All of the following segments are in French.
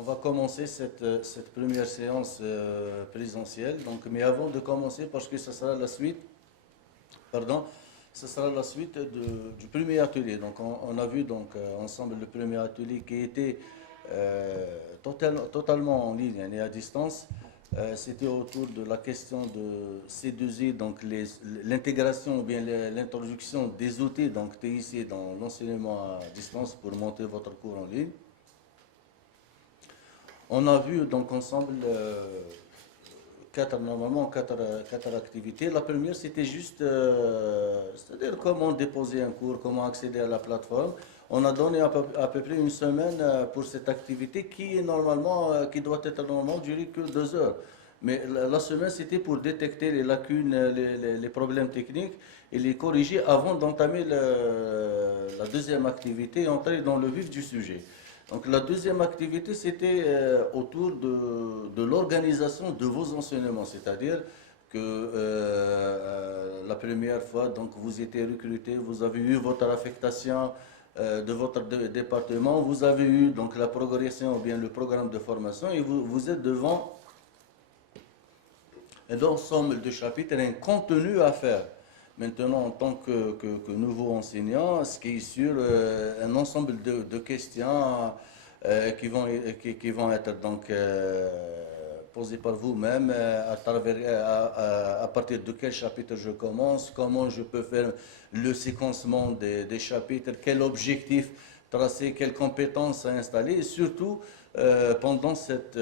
on va commencer cette première séance présentielle. Donc, mais avant de commencer, parce que ce sera la suite, pardon, ce sera la suite du premier atelier. Donc, on a vu donc ensemble le premier atelier qui était totalement en ligne et à distance. C'était autour de la question de C2I, donc l'intégration ou bien l'introduction des outils, donc TIC, dans l'enseignement à distance pour monter votre cours en ligne. On a vu donc ensemble quatre activités. La première, c'était juste, c'est-à-dire comment déposer un cours, comment accéder à la plateforme. On a donné à peu près une semaine pour cette activité qui est normalement, qui doit être normalement durer que 2 heures. Mais la semaine, c'était pour détecter les lacunes, les problèmes techniques et les corriger avant d'entamer la deuxième activité et entrer dans le vif du sujet. Donc la deuxième activité, c'était autour de l'organisation de vos enseignements, c'est-à-dire que la première fois, donc vous étiez recruté, vous avez eu votre affectation de votre département, vous avez eu donc la progression ou bien le programme de formation et vous êtes devant un ensemble de chapitres et un contenu à faire. Maintenant, en tant que nouveau enseignant, ce qui est sûr, un ensemble de questions qui vont être donc posées par vous-même à partir de quel chapitre je commence, comment je peux faire le séquencement des chapitres, quel objectif tracer, quelles compétences à installer, et surtout pendant cette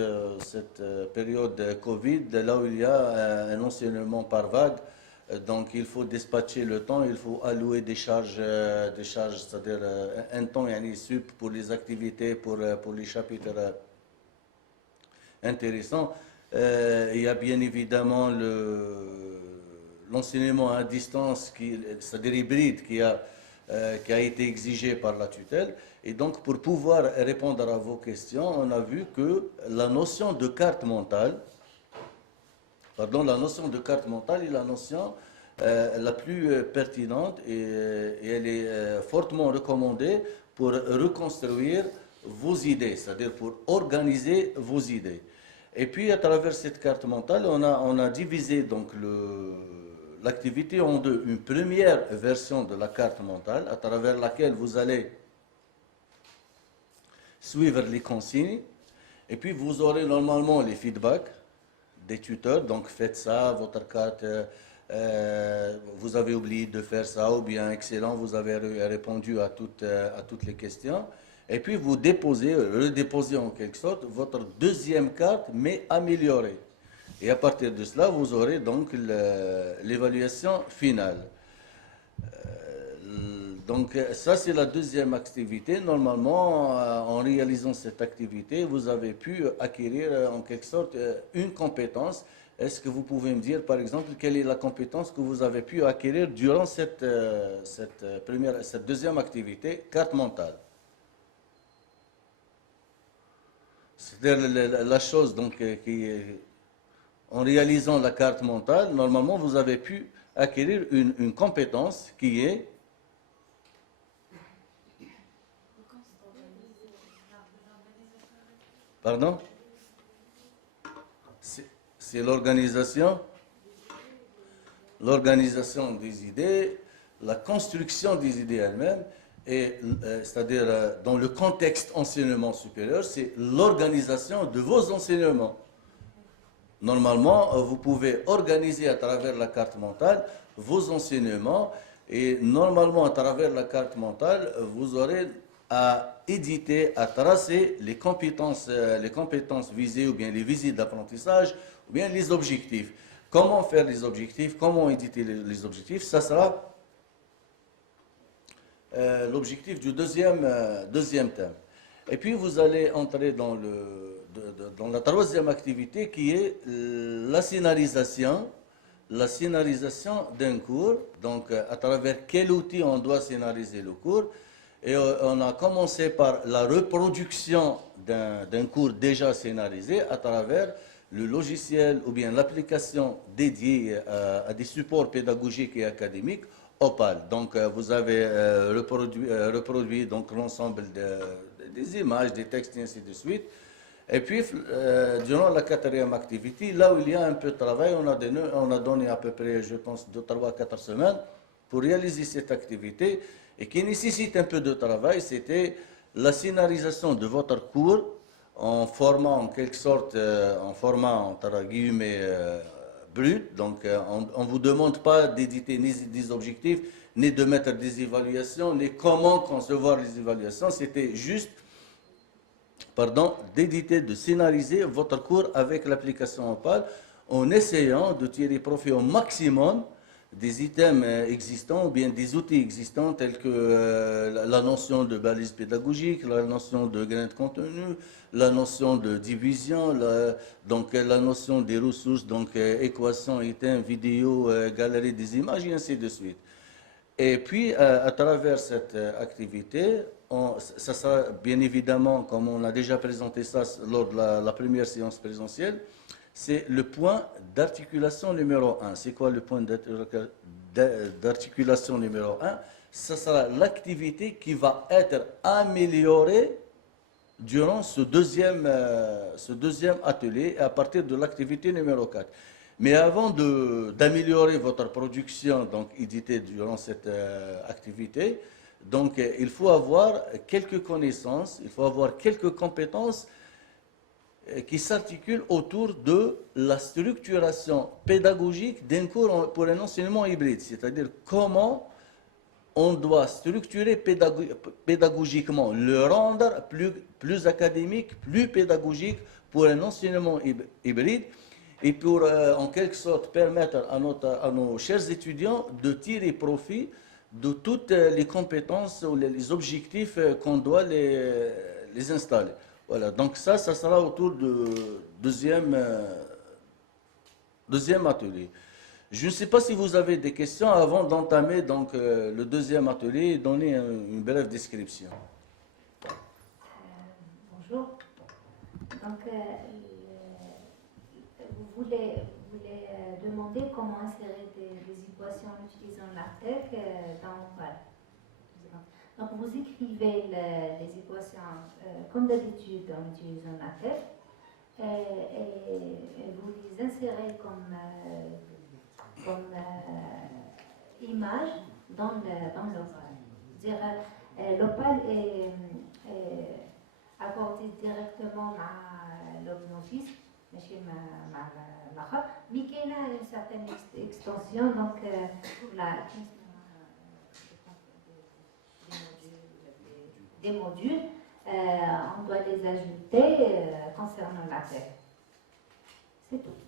période Covid, là où il y a un enseignement par vague. Donc il faut dispatcher le temps, il faut allouer des charges, c'est-à-dire un temps sup pour les activités, pour les chapitres intéressants. Il y a bien évidemment l'enseignement à distance, c'est-à-dire hybride, qui a été exigé par la tutelle. Et donc pour pouvoir répondre à vos questions, on a vu que la notion de carte mentale, la notion de carte mentale est la notion la plus pertinente et elle est fortement recommandée pour reconstruire vos idées, c'est-à-dire pour organiser vos idées. Et puis à travers cette carte mentale, on a divisé donc l'activité en deux. Une première version de la carte mentale à travers laquelle vous allez suivre les consignes et puis vous aurez normalement les feedbacks des tuteurs, donc faites ça, votre carte, vous avez oublié de faire ça, ou bien excellent, vous avez répondu à toutes les questions. Et puis vous redéposez en quelque sorte votre deuxième carte, mais améliorée. Et à partir de cela, vous aurez donc l'évaluation finale. Donc ça, c'est la deuxième activité. Normalement, en réalisant cette activité, vous avez pu acquérir en quelque sorte une compétence. Est-ce que vous pouvez me dire, par exemple, quelle est la compétence que vous avez pu acquérir durant cette deuxième activité, carte mentale? C'est-à-dire la chose donc, en réalisant la carte mentale, normalement, vous avez pu acquérir une compétence qui est... Pardon? C'est l'organisation des idées, la construction des idées elles-mêmes, et c'est-à-dire dans le contexte enseignement supérieur, c'est l'organisation de vos enseignements. Normalement, vous pouvez organiser à travers la carte mentale vos enseignements, et normalement, à travers la carte mentale, vous aurez à éditer, à tracer les compétences visées, ou bien les visites d'apprentissage, ou bien les objectifs. Comment faire les objectifs, comment éditer les objectifs, ça sera l'objectif du deuxième thème. Et puis vous allez entrer dans la troisième activité qui est la scénarisation d'un cours, donc à travers quel outil on doit scénariser le cours. Et on a commencé par la reproduction d'un cours déjà scénarisé à travers le logiciel ou bien l'application dédiée à des supports pédagogiques et académiques, Opal. Donc vous avez reproduit donc l'ensemble des images, des textes et ainsi de suite. Et puis, durant la quatrième activité, là où il y a un peu de travail, on a donné à peu près, je pense, 2, 3, 4 semaines pour réaliser cette activité et qui nécessite un peu de travail. C'était la scénarisation de votre cours en format, en quelque sorte, en format, entre guillemets, brut. Donc, on ne vous demande pas d'éditer ni des objectifs, ni de mettre des évaluations, ni comment concevoir les évaluations. C'était juste d'éditer, de scénariser votre cours avec l'application Opal en essayant de tirer profit au maximum des items existants ou bien des outils existants tels que la notion de balise pédagogique, la notion de grain de contenu, la notion de division, donc la notion des ressources, donc équations, items, vidéos, galerie des images et ainsi de suite. Et puis, à travers cette activité, ça sera bien évidemment, comme on a déjà présenté ça lors de la première séance présentielle, c'est le point d'articulation numéro 1. C'est quoi le point d'articulation numéro 1? Ce sera l'activité qui va être améliorée durant ce deuxième atelier à partir de l'activité numéro 4. Mais avant d'améliorer votre production, donc éditée durant cette activité, donc il faut avoir quelques connaissances, il faut avoir quelques compétences qui s'articulent autour de la structuration pédagogique d'un cours pour un enseignement hybride, c'est-à-dire comment on doit structurer pédagogiquement, le rendre plus académique, plus pédagogique pour un enseignement hybride et pour en quelque sorte permettre à nos chers étudiants de tirer profit de toutes les compétences ou les objectifs qu'on doit les installer. Voilà, donc ça sera autour du deuxième atelier. Je ne sais pas si vous avez des questions avant d'entamer donc le deuxième atelier et donner une brève description. Bonjour. Donc, vous voulez demander comment insérer des équations en utilisant l'ARTEC dans Opal. Donc, vous écrivez les équations comme d'habitude en utilisant l'ARTEC et vous les insérez comme image dans l'Opal. C'est-à-dire, l'Opal est accordé directement à l'OpenOffice, mais il y a une certaine extension, donc des modules, on doit les ajouter concernant la terre. C'est tout.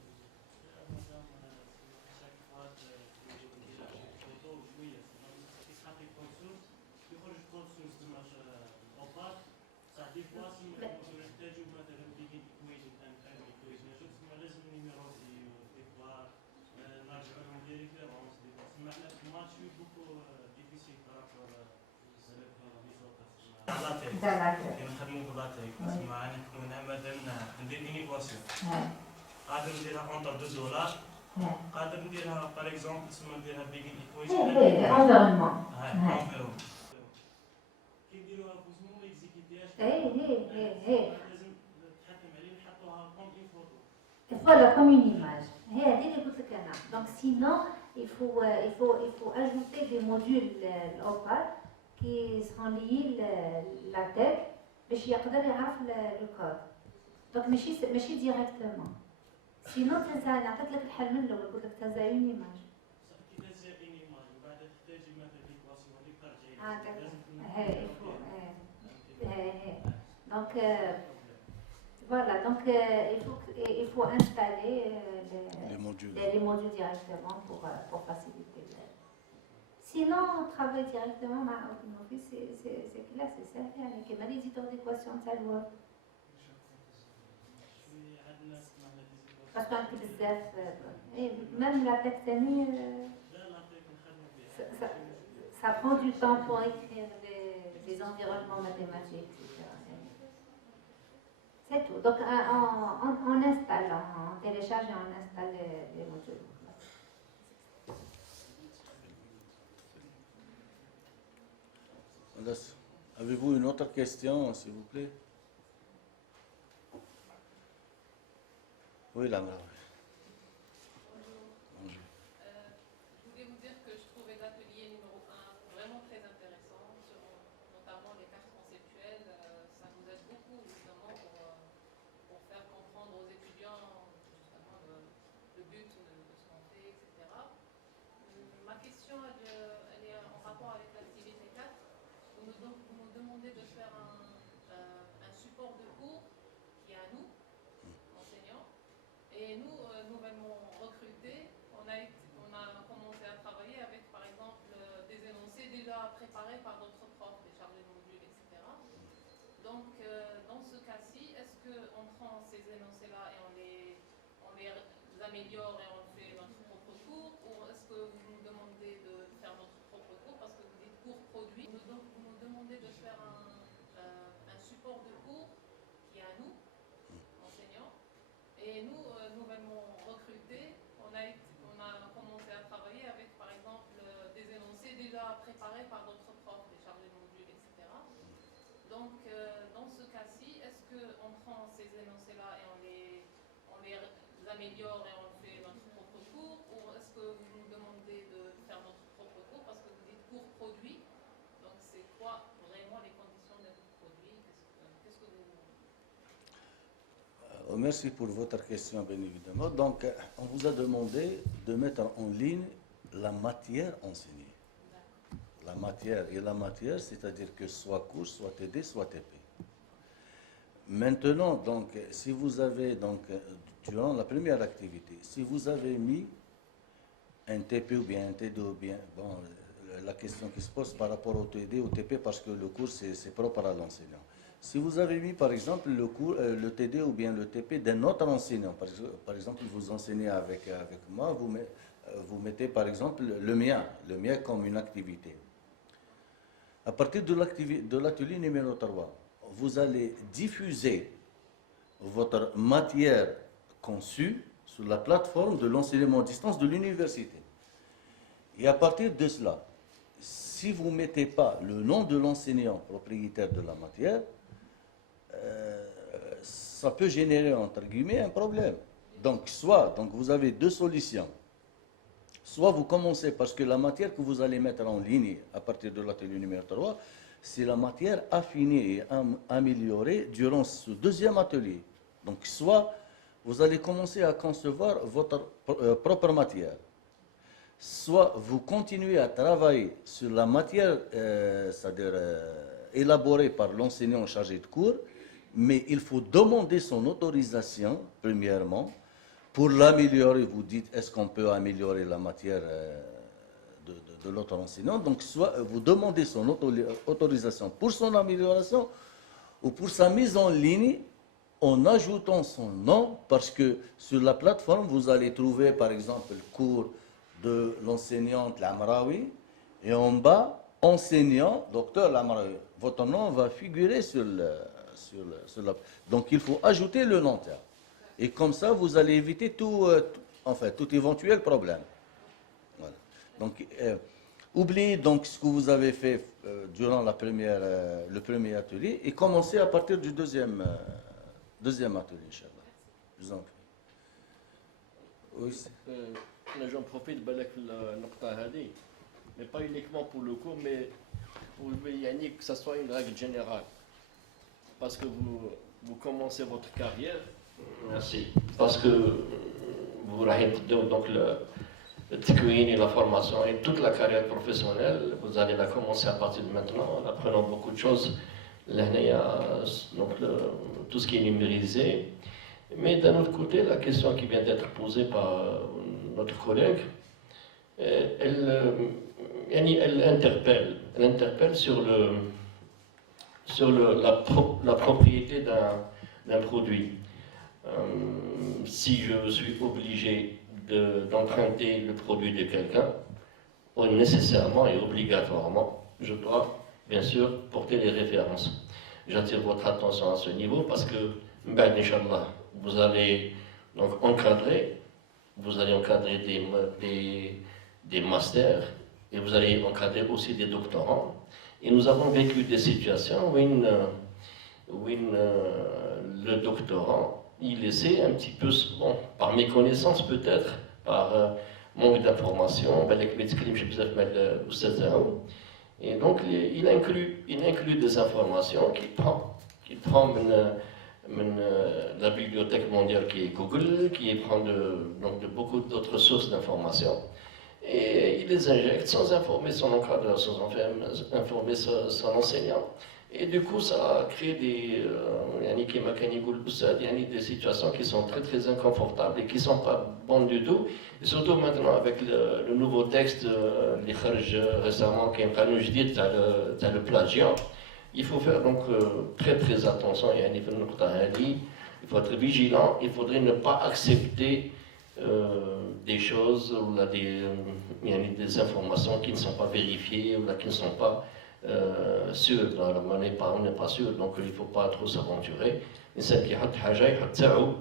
نخدموا بلاتيك تسمى نكون مثلا ندير انيكواسيون قادر نديرها اونتر $2 قادر نديرها باغ اكزومبل تسمى نديرها بيجين ايكويشن انفيرونمون كي نديروها فوزمون ما اكزيكيتيهاش لازم تحكم عليه نحطوها كوم اون فوتو Voilà, comme une image. Donc sinon, il faut ajouter des modules Opal qui seront liés la tech باش يقدر يعرف le code. Donc ماشي directement. Sinon نعطيت لك الحل من الاول قلت لك تهزا une image. كي تهزا une image وبعد تحتاجي مثلا ليكواسيون هذيك ترجعي لازم Donc voilà, donc il faut installer les modules directement pour faciliter. Sinon, on travaille directement avec OpenOffice, c'est clair, c'est simple, avec les éditeurs d'équations de Word. Parce que même la textanie, ça prend du temps pour écrire des environnements mathématiques, etc. C'est tout. Donc, on installe, on télécharge et on installe les modules. Avez-vous une autre question, s'il vous plaît? Oui, là. Je voulais vous dire que je trouvais l'atelier numéro 1 vraiment très intéressant, notamment les cartes conceptuelles. Ça nous aide beaucoup justement pour faire comprendre aux étudiants justement le but de ce qu'on fait, etc. Ma question elle est en rapport avec l'activité 4. Vous nous demandez de faire un support de cours qui est à nous, enseignants. Et nous, nouvellement recrutés, on a commencé à travailler avec, par exemple, des énoncés déjà préparés par d'autres profs, des chargés de modules, etc. Donc, dans ce cas-ci, est-ce qu'on prend ces énoncés-là et on les améliore et on fait notre propre cours, ou est-ce que vous nous demandez de faire notre propre cours parce que vous dites cours produit? Vous nous demandez de faire un support de cours qui est à nous, enseignants. Et nous, nouvellement recrutés, on a commencé à travailler avec, par exemple, des énoncés déjà préparés par d'autres profs, des chargés de modules, etc. Donc, dans ce cas-ci, est-ce qu'on prend ces énoncés-là et on les améliore et on fait notre propre cours, ou est-ce que vous nous demandez de faire notre propre cours parce que vous dites cours produit? Donc, c'est quoi vraiment les conditions d'être produit? Qu'est-ce que vous... Merci pour votre question, bien évidemment. Donc, on vous a demandé de mettre en ligne la matière enseignée. La matière, c'est-à-dire que soit cours, soit TD, soit TP. Maintenant, donc, si vous avez, donc, durant la première activité, si vous avez mis un TP ou bien un TD ou bien, bon, la question qui se pose par rapport au TD ou TP, parce que le cours, c'est propre à l'enseignant. Si vous avez mis, par exemple, le TD ou bien le TP d'un autre enseignant, par exemple, vous enseignez avec moi, vous mettez, par exemple, le mien comme une activité. À partir de l'atelier numéro 3, vous allez diffuser votre matière conçue sur la plateforme de l'enseignement à distance de l'université. Et à partir de cela, si vous ne mettez pas le nom de l'enseignant propriétaire de la matière, ça peut générer, entre guillemets, un problème. Donc, vous avez deux solutions. Soit vous commencez, parce que la matière que vous allez mettre en ligne à partir de l'atelier numéro 3, c'est la matière affinée et améliorée durant ce deuxième atelier. Donc, soit vous allez commencer à concevoir votre propre matière, soit vous continuez à travailler sur la matière, c'est-à-dire élaborée par l'enseignant chargé de cours, mais il faut demander son autorisation, premièrement, pour l'améliorer. Vous dites, est-ce qu'on peut améliorer la matière de l'autre enseignant? Donc, soit vous demandez son autorisation pour son amélioration ou pour sa mise en ligne en ajoutant son nom, parce que sur la plateforme, vous allez trouver, par exemple, le cours de l'enseignante Lamraoui, et en bas, enseignant, docteur Lamraoui. Votre nom va figurer sur la... Donc, il faut ajouter le nom. Et comme ça, vous allez éviter tout éventuel problème. Voilà. Donc, oubliez donc ce que vous avez fait durant le premier atelier et commencez à partir du deuxième atelier, Inch'Allah. Je vous en prie. Oui. J'en profite de mais pas uniquement pour le cours, mais pour que ça soit une règle générale. Parce que vous commencez votre carrière. Merci. Parce que vous donc le TQI et la formation et toute la carrière professionnelle, vous allez la commencer à partir de maintenant, en apprenant beaucoup de choses. Là, il y a donc tout ce qui est numérisé. Mais d'un autre côté, la question qui vient d'être posée par notre collègue, elle interpelle sur la propriété d'un produit. Si je suis obligé d'emprunter le produit de quelqu'un, nécessairement et obligatoirement, je dois bien sûr porter les références. J'attire votre attention à ce niveau parce que, Inch'Allah, vous allez donc encadrer des masters et vous allez encadrer aussi des doctorants. Et nous avons vécu des situations où le doctorant il essaie un petit peu, bon, par méconnaissance peut-être, par manque d'information, et donc il inclut des informations qu'il prend la bibliothèque mondiale qui est Google, qui prend donc de beaucoup d'autres sources d'informations. Et il les injecte sans informer son encadreur, sans informer son enseignant. Et du coup, ça crée des situations qui sont très très inconfortables et qui ne sont pas bonnes du tout. Et surtout maintenant avec le nouveau texte qui est récemment, qui est le plagiat. Il faut faire donc très très attention. Il faut être vigilant. Il faudrait ne pas accepter des choses ou des informations qui ne sont pas vérifiées ou qui ne sont pas sûres. On n'est pas sûr, donc il ne faut pas trop s'aventurer. الانسان كيحط حاجه يحط تاعو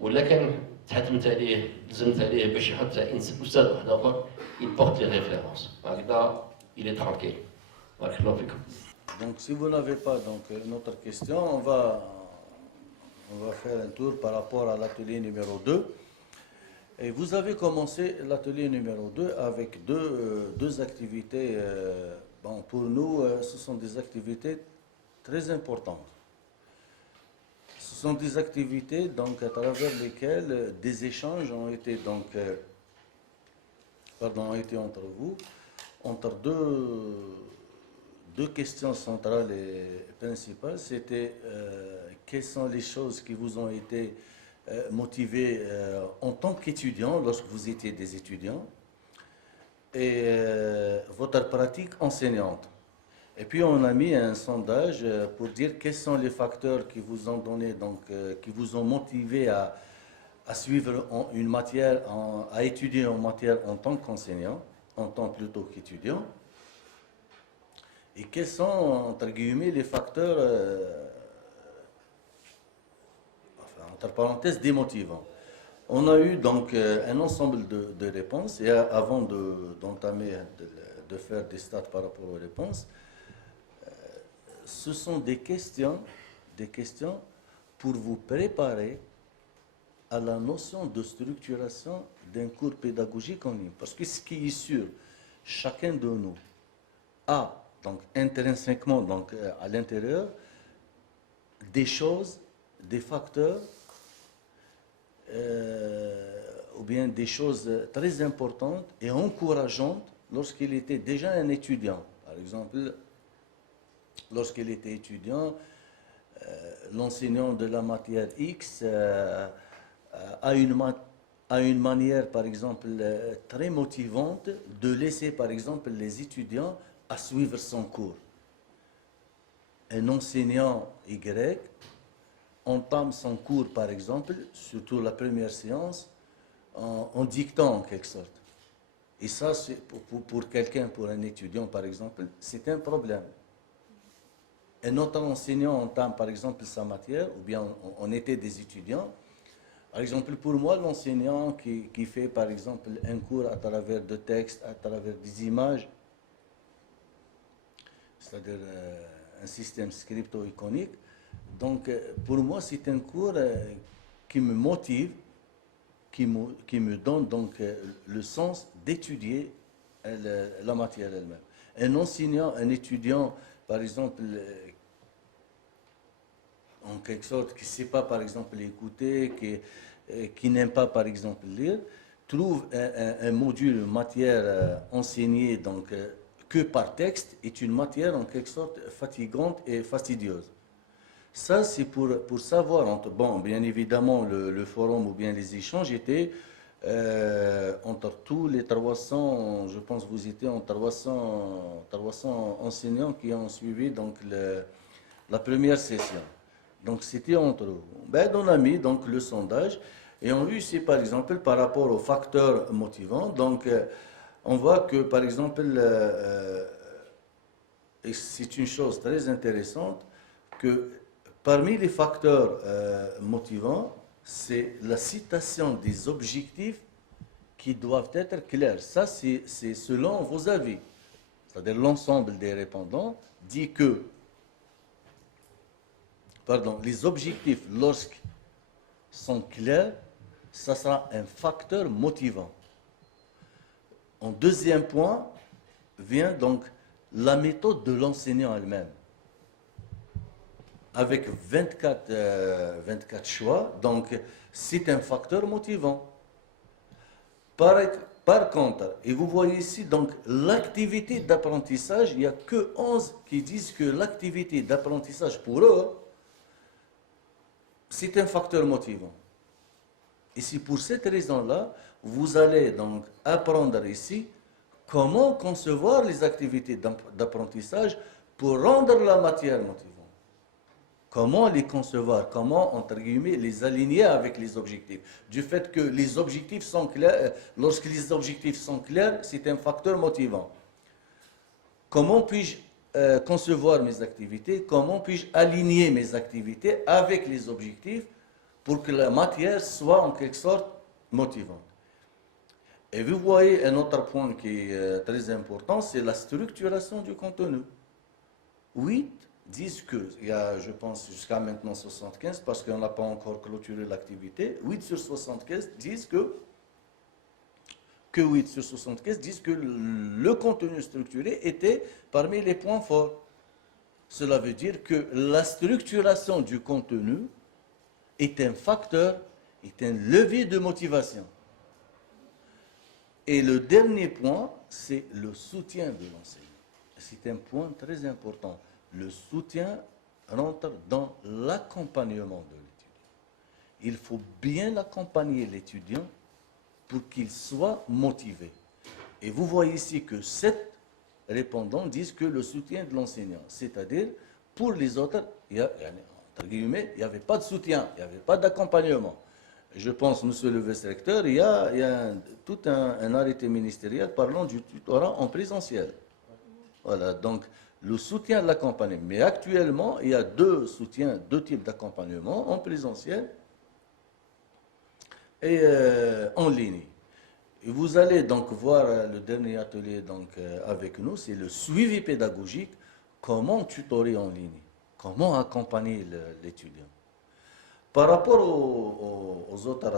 ولا كان تحتمت عليه لزمت عليه باش يحط تاع استاذ واحد اخر il porte les références. هكذا il est tranquille. بارك الله فيكم. Donc, si vous n'avez pas donc, une autre question, on va faire un tour par rapport à l'atelier numéro 2. Et vous avez commencé l'atelier numéro 2 avec deux activités. Bon, pour nous, ce sont des activités très importantes. Ce sont des activités donc, à travers lesquelles des échanges ont été, donc, ont été entre vous, entre deux questions centrales et principales. C'était quelles sont les choses qui vous ont été motivées en tant qu'étudiant, lorsque vous étiez des étudiants, et votre pratique enseignante. Et puis on a mis un sondage pour dire quels sont les facteurs qui vous ont donné, donc qui vous ont motivé à suivre une matière, à étudier une matière en tant qu'enseignant, en tant plutôt qu'étudiant. Et quels sont, entre guillemets, les facteurs, entre parenthèses, démotivants. On a eu donc un ensemble de réponses, et avant d'entamer, de faire des stats par rapport aux réponses, ce sont des questions pour vous préparer à la notion de structuration d'un cours pédagogique en ligne. Parce que ce qui est sûr, chacun de nous a donc intrinsèquement, donc à l'intérieur, des choses, des facteurs, ou bien des choses très importantes et encourageantes lorsqu'il était déjà un étudiant. Par exemple, lorsqu'il était étudiant, l'enseignant de la matière X a une manière, par exemple, très motivante de laisser, par exemple, les étudiants à suivre son cours. Un enseignant Y entame son cours, par exemple, surtout la première séance, en dictant en quelque sorte. Et ça, pour quelqu'un, pour un étudiant, par exemple, c'est un problème. Un autre enseignant entame, par exemple, sa matière, ou bien on était des étudiants. Par exemple, pour moi, l'enseignant qui fait, par exemple, un cours à travers de textes, à travers des images, c'est-à-dire un système scripto-iconique. Donc, pour moi, c'est un cours qui me motive, qui me donne donc le sens d'étudier la matière elle-même. Un enseignant, un étudiant, par exemple, en quelque sorte, qui ne sait pas, par exemple, écouter, qui n'aime pas, par exemple, lire, trouve un module, une matière enseignée, donc, que par texte, est une matière en quelque sorte fatigante et fastidieuse. Ça, c'est pour savoir, bon, bien évidemment, le forum ou bien les échanges étaient entre tous les 300, je pense que vous étiez en 300 enseignants qui ont suivi donc, la première session. Donc, c'était entre eux. Ben, on a mis donc, le sondage et on a vu ici, par exemple, par rapport aux facteurs motivants. Donc, on voit que, par exemple, et c'est une chose très intéressante, que parmi les facteurs motivants, c'est la citation des objectifs qui doivent être clairs. Ça, c'est selon vos avis. C'est-à-dire l'ensemble des répondants dit que les objectifs, sont claires, ça sera un facteur motivant. En deuxième point vient donc la méthode de l'enseignant elle-même. Avec 24 choix, donc c'est un facteur motivant. Par contre, et vous voyez ici, donc l'activité d'apprentissage, il n'y a que 11 qui disent que l'activité d'apprentissage pour eux, c'est un facteur motivant. Et c'est pour cette raison-là, vous allez donc apprendre ici comment concevoir les activités d'apprentissage pour rendre la matière motivante. Comment les concevoir, comment, entre guillemets, les aligner avec les objectifs. Du fait que les objectifs sont clairs, lorsque les objectifs sont clairs, c'est un facteur motivant. Comment puis-je concevoir mes activités? Comment puis-je aligner mes activités avec les objectifs pour que la matière soit en quelque sorte motivante? Et vous voyez un autre point qui est très important, c'est la structuration du contenu. 8 disent que, il y a, je pense, jusqu'à maintenant 75, parce qu'on n'a pas encore clôturé l'activité, 8 sur 75 disent que 8 sur 75 disent que le contenu structuré était parmi les points forts. Cela veut dire que la structuration du contenu est un facteur, est un levier de motivation. Et le dernier point, c'est le soutien de l'enseignant. C'est un point très important. Le soutien rentre dans l'accompagnement de l'étudiant. Il faut bien accompagner l'étudiant pour qu'il soit motivé. Et vous voyez ici que 7 répondants disent que le soutien de l'enseignant, c'est-à-dire pour les autres, entre guillemets, il n'y avait pas de soutien, il n'y avait pas d'accompagnement. Je pense, monsieur le vice-recteur, il y a tout un arrêté ministériel parlant du tutorat en présentiel. Voilà, donc le soutien de l'accompagnement. Mais actuellement, il y a deux types d'accompagnement, en présentiel et en ligne. Et vous allez donc voir le dernier atelier donc, avec nous, c'est le suivi pédagogique, comment tutorer en ligne, comment accompagner l'étudiant. Par rapport aux autres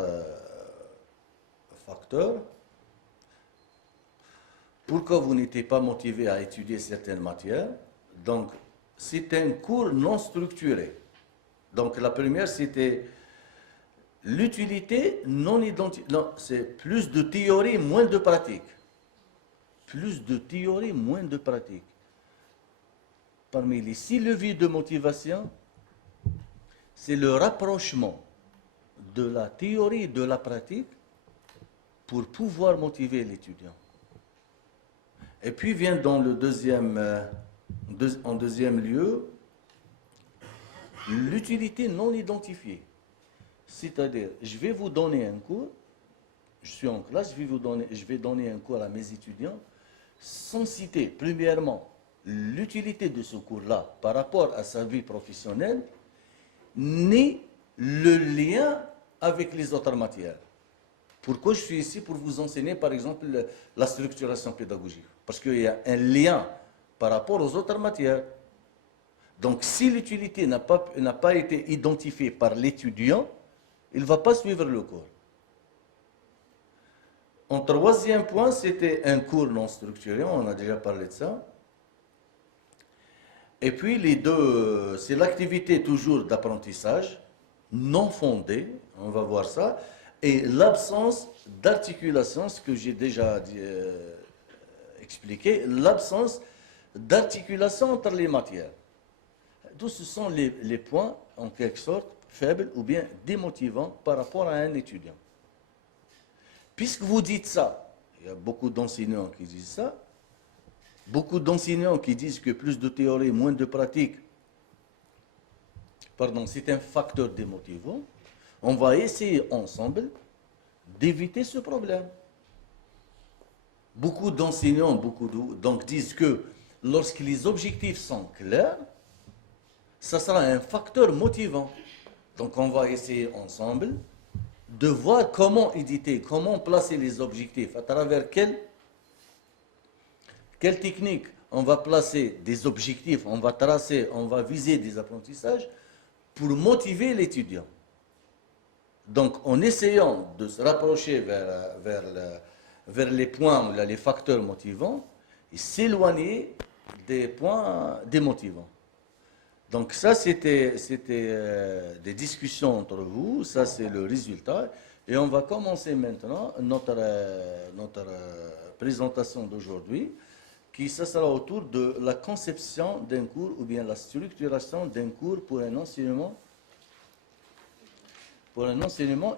facteurs, pourquoi vous n'étiez pas motivé à étudier certaines matières? Donc, c'est un cours non structuré. Donc, la première, c'était l'utilité non identifiée. Non, c'est plus de théorie, moins de pratique. Plus de théorie, moins de pratique. Parmi les 6 leviers de motivation, c'est le rapprochement de la théorie et de la pratique pour pouvoir motiver l'étudiant. Et puis vient dans le en deuxième lieu, l'utilité non identifiée. C'est-à-dire, je vais vous donner un cours, je suis en classe, je vais donner un cours à mes étudiants, sans citer, premièrement, l'utilité de ce cours-là par rapport à sa vie professionnelle, ni le lien avec les autres matières. Pourquoi je suis ici? Pour vous enseigner, par exemple, la structuration pédagogique. Parce qu'il y a un lien par rapport aux autres matières. Donc, si l'utilité n'a pas été identifiée par l'étudiant, il ne va pas suivre le cours. En troisième point, c'était un cours non structuré, on a déjà parlé de ça. Et puis, les deux, c'est l'activité toujours d'apprentissage, non fondée, on va voir ça, et l'absence d'articulation, ce que j'ai déjà expliqué, l'absence d'articulation entre les matières. Tous ce sont les points, en quelque sorte, faibles ou bien démotivants par rapport à un étudiant. Puisque vous dites ça, il y a beaucoup d'enseignants qui disent ça, beaucoup d'enseignants qui disent que plus de théorie, moins de pratique, c'est un facteur démotivant, on va essayer ensemble d'éviter ce problème. Beaucoup d'enseignants donc disent que lorsque les objectifs sont clairs, ça sera un facteur motivant. Donc on va essayer ensemble de voir comment éditer, comment placer les objectifs, à travers quelle technique on va placer des objectifs, on va tracer, on va viser des apprentissages pour motiver l'étudiant. Donc, en essayant de se rapprocher vers les points, ou les facteurs motivants, et s'éloigner des points démotivants. Donc ça, c'était des discussions entre vous, ça c'est le résultat. Et on va commencer maintenant notre présentation d'aujourd'hui, qui ça sera autour de la conception d'un cours ou bien la structuration d'un cours pour un enseignement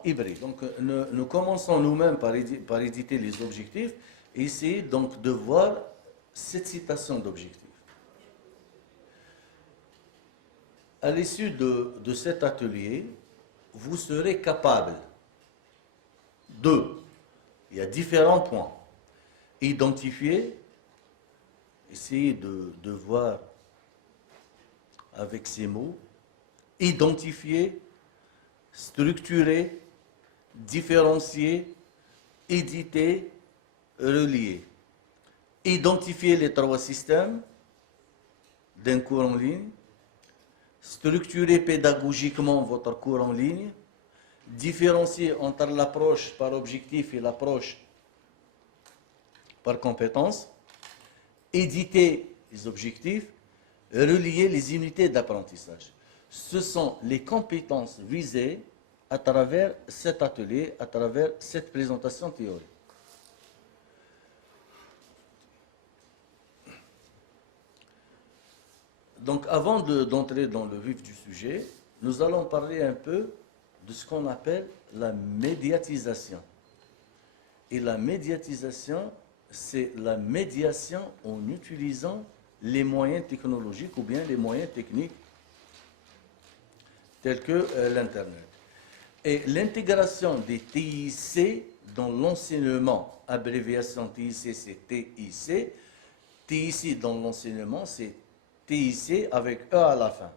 hybride. Donc nous commençons nous-mêmes par éditer les objectifs et essayer donc de voir cette citation d'objectifs. À l'issue de cet atelier, vous serez capable il y a différents points, identifier, essayer de voir avec ces mots, identifier, structurer, différencier, éditer, relier. Identifier les 3 systèmes d'un cours en ligne, structurer pédagogiquement votre cours en ligne, différencier entre l'approche par objectif et l'approche par compétence, éditer les objectifs, relier les unités d'apprentissage. Ce sont les compétences visées à travers cet atelier, à travers cette présentation théorique. Donc, avant d'entrer dans le vif du sujet, nous allons parler un peu de ce qu'on appelle la médiatisation. Et la médiatisation, c'est la médiation en utilisant les moyens technologiques ou bien les moyens techniques tels que l'Internet. Et l'intégration des TIC dans l'enseignement, abréviation TIC, c'est TIC. TIC dans l'enseignement, c'est TIC avec E à la fin.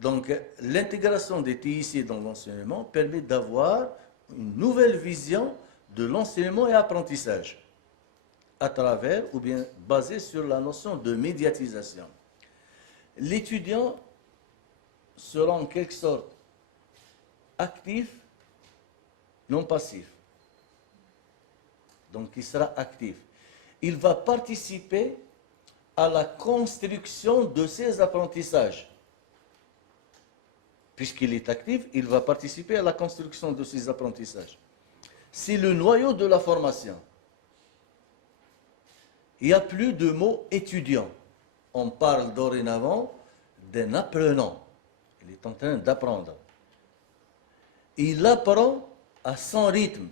Donc, l'intégration des TIC dans l'enseignement permet d'avoir une nouvelle vision de l'enseignement et apprentissage à travers ou bien basée sur la notion de médiatisation. L'étudiant sera en quelque sorte actif, non passif. Donc, il sera actif. Il va participer à la construction de ses apprentissages. Puisqu'il est actif, il va participer à la construction de ses apprentissages. C'est le noyau de la formation. Il n'y a plus de mot étudiant. On parle dorénavant d'un apprenant. Il est en train d'apprendre. Il apprend à son rythme.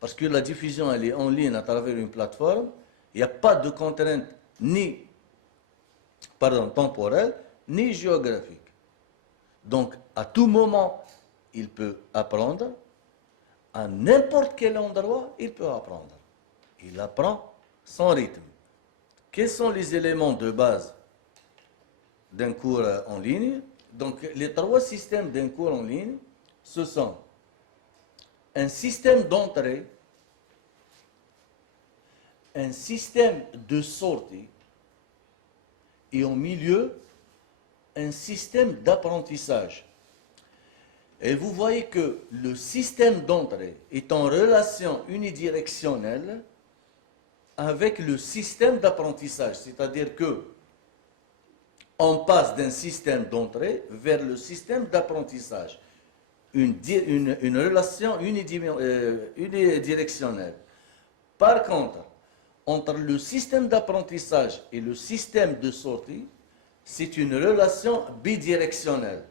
Parce que la diffusion, elle est en ligne à travers une plateforme. Il n'y a pas de contraintes temporelles, ni géographiques. Donc, à tout moment, il peut apprendre. À n'importe quel endroit, il peut apprendre. Il apprend son rythme. Quels sont les éléments de base d'un cours en ligne? Donc, les 3 systèmes d'un cours en ligne, ce sont un système d'entrée, un système de sortie et au milieu, un système d'apprentissage. Et vous voyez que le système d'entrée est en relation unidirectionnelle avec le système d'apprentissage. C'est-à-dire que on passe d'un système d'entrée vers le système d'apprentissage. Une relation unidirectionnelle. Par contre, entre le système d'apprentissage et le système de sortie, c'est une relation bidirectionnelle.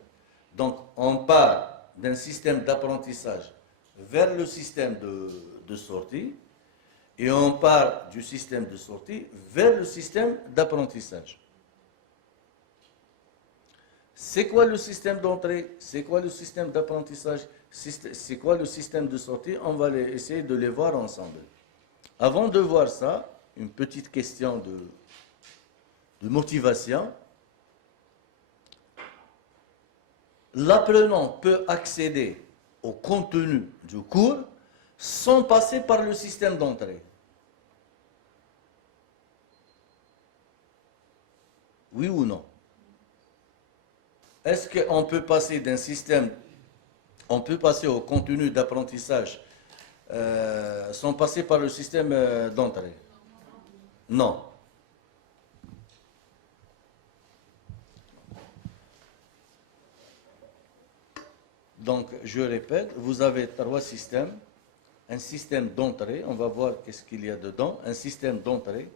Donc, on part d'un système d'apprentissage vers le système de sortie et on part du système de sortie vers le système d'apprentissage. C'est quoi le système d'entrée? C'est quoi le système d'apprentissage? C'est quoi le système de sortie? On va essayer de les voir ensemble. Avant de voir ça, une petite question de motivation. L'apprenant peut accéder au contenu du cours sans passer par le système d'entrée. Oui ou non? Est-ce qu'on peut passer d'un système on peut passer au contenu d'apprentissage sans passer par le système d'entrée? Non. Donc, je répète, vous avez 3 systèmes. Un système d'entrée, on va voir qu'est-ce qu'il y a dedans. Un système d'entrée.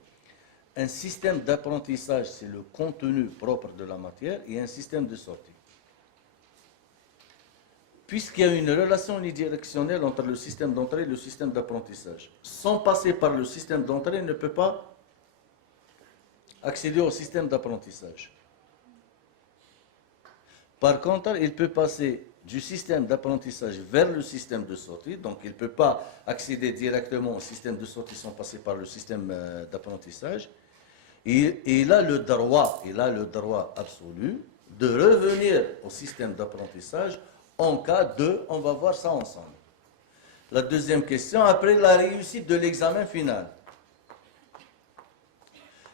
Un système d'apprentissage, c'est le contenu propre de la matière. Et un système de sortie. Puisqu'il y a une relation unidirectionnelle entre le système d'entrée et le système d'apprentissage, sans passer par le système d'entrée, il ne peut pas accéder au système d'apprentissage. Par contre, il peut passer du système d'apprentissage vers le système de sortie, donc il ne peut pas accéder directement au système de sortie sans passer par le système d'apprentissage. Et il a le droit absolu de revenir au système d'apprentissage en cas de, on va voir ça ensemble. La deuxième question, après la réussite de l'examen final.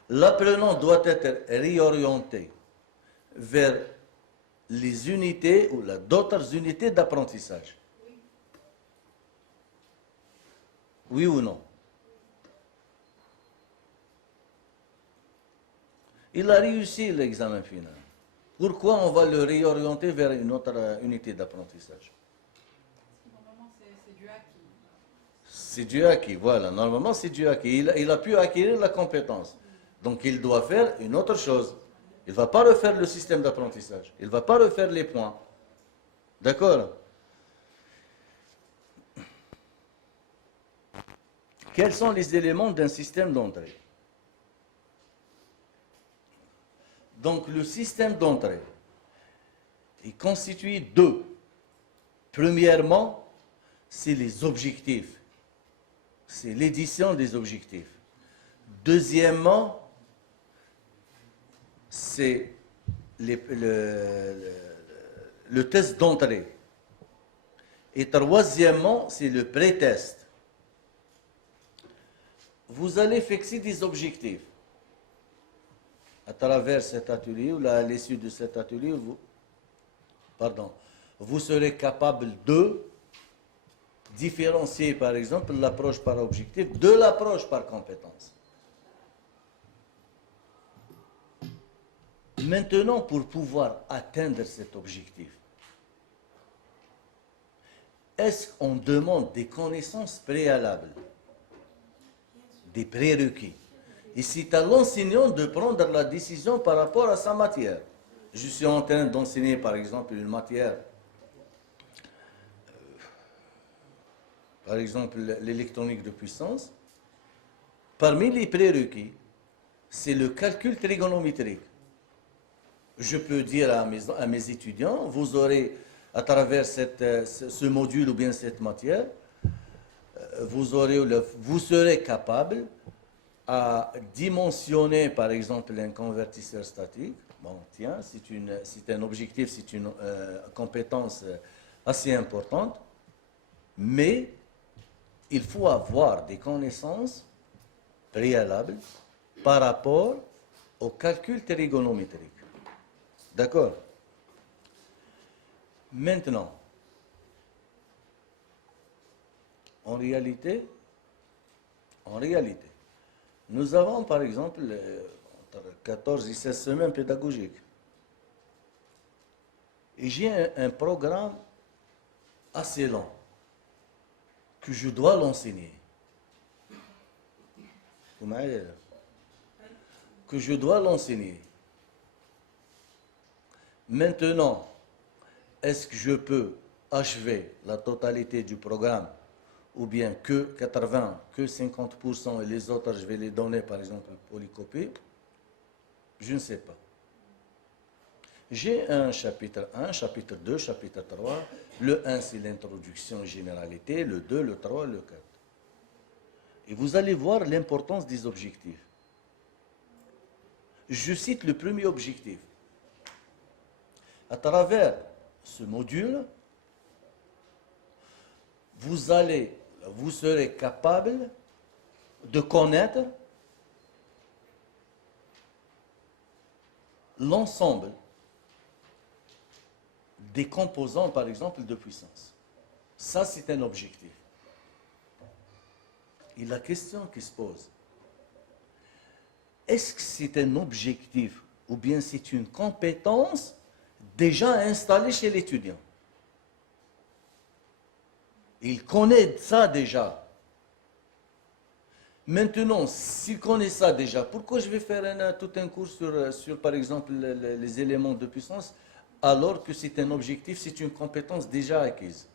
L'apprenant doit être réorienté vers les unités ou d'autres unités d'apprentissage. Oui ou non? Il a réussi l'examen final. Pourquoi on va le réorienter vers une autre unité d'apprentissage? Normalement, c'est du acquis. C'est du acquis, voilà. Normalement, c'est du acquis. Il a pu acquérir la compétence. Donc, il doit faire une autre chose. Il ne va pas refaire le système d'apprentissage. Il ne va pas refaire les points. D'accord? Quels sont les éléments d'un système d'entrée? Donc, le système d'entrée est constitué de, premièrement, c'est les objectifs. C'est l'édition des objectifs. Deuxièmement, c'est le test d'entrée. Et troisièmement, c'est le pré-test. Vous allez fixer des objectifs. À travers cet atelier, ou à l'issue de cet atelier, vous serez capable de différencier, par exemple, l'approche par objectif de l'approche par compétence. Maintenant, pour pouvoir atteindre cet objectif, est-ce qu'on demande des connaissances préalables, des prérequis? Et c'est à l'enseignant de prendre la décision par rapport à sa matière. Je suis en train d'enseigner, par exemple, une matière, par exemple l'électronique de puissance. Parmi les prérequis, c'est le calcul trigonométrique. Je peux dire à mes étudiants, vous aurez, à travers ce module ou bien cette matière, vous serez capable à dimensionner, par exemple, un convertisseur statique. Bon, tiens, c'est un objectif, c'est une compétence assez importante, mais il faut avoir des connaissances préalables par rapport au calcul trigonométrique. D'accord? Maintenant, en réalité, nous avons par exemple entre 14 et 16 semaines pédagogiques. Et j'ai un programme assez long que je dois l'enseigner. Vous m'avez dit? Que je dois l'enseigner. Maintenant, est-ce que je peux achever la totalité du programme ou bien que 80, que 50% et les autres, je vais les donner par exemple pour les copier? Je ne sais pas. J'ai un chapitre 1, chapitre 2, chapitre 3. Le 1, c'est l'introduction généralité, le 2, le 3, le 4. Et vous allez voir l'importance des objectifs. Je cite le premier objectif. À travers ce module, vous serez capable de connaître l'ensemble des composants, par exemple, de puissance. Ça, c'est un objectif. Et la question qui se pose, est-ce que c'est un objectif ou bien c'est une compétence déjà installée chez l'étudiant? Il connaît ça déjà. Maintenant, s'il connaît ça déjà, pourquoi je vais faire tout un cours sur par exemple, les éléments de puissance, alors que c'est un objectif, c'est une compétence déjà acquise?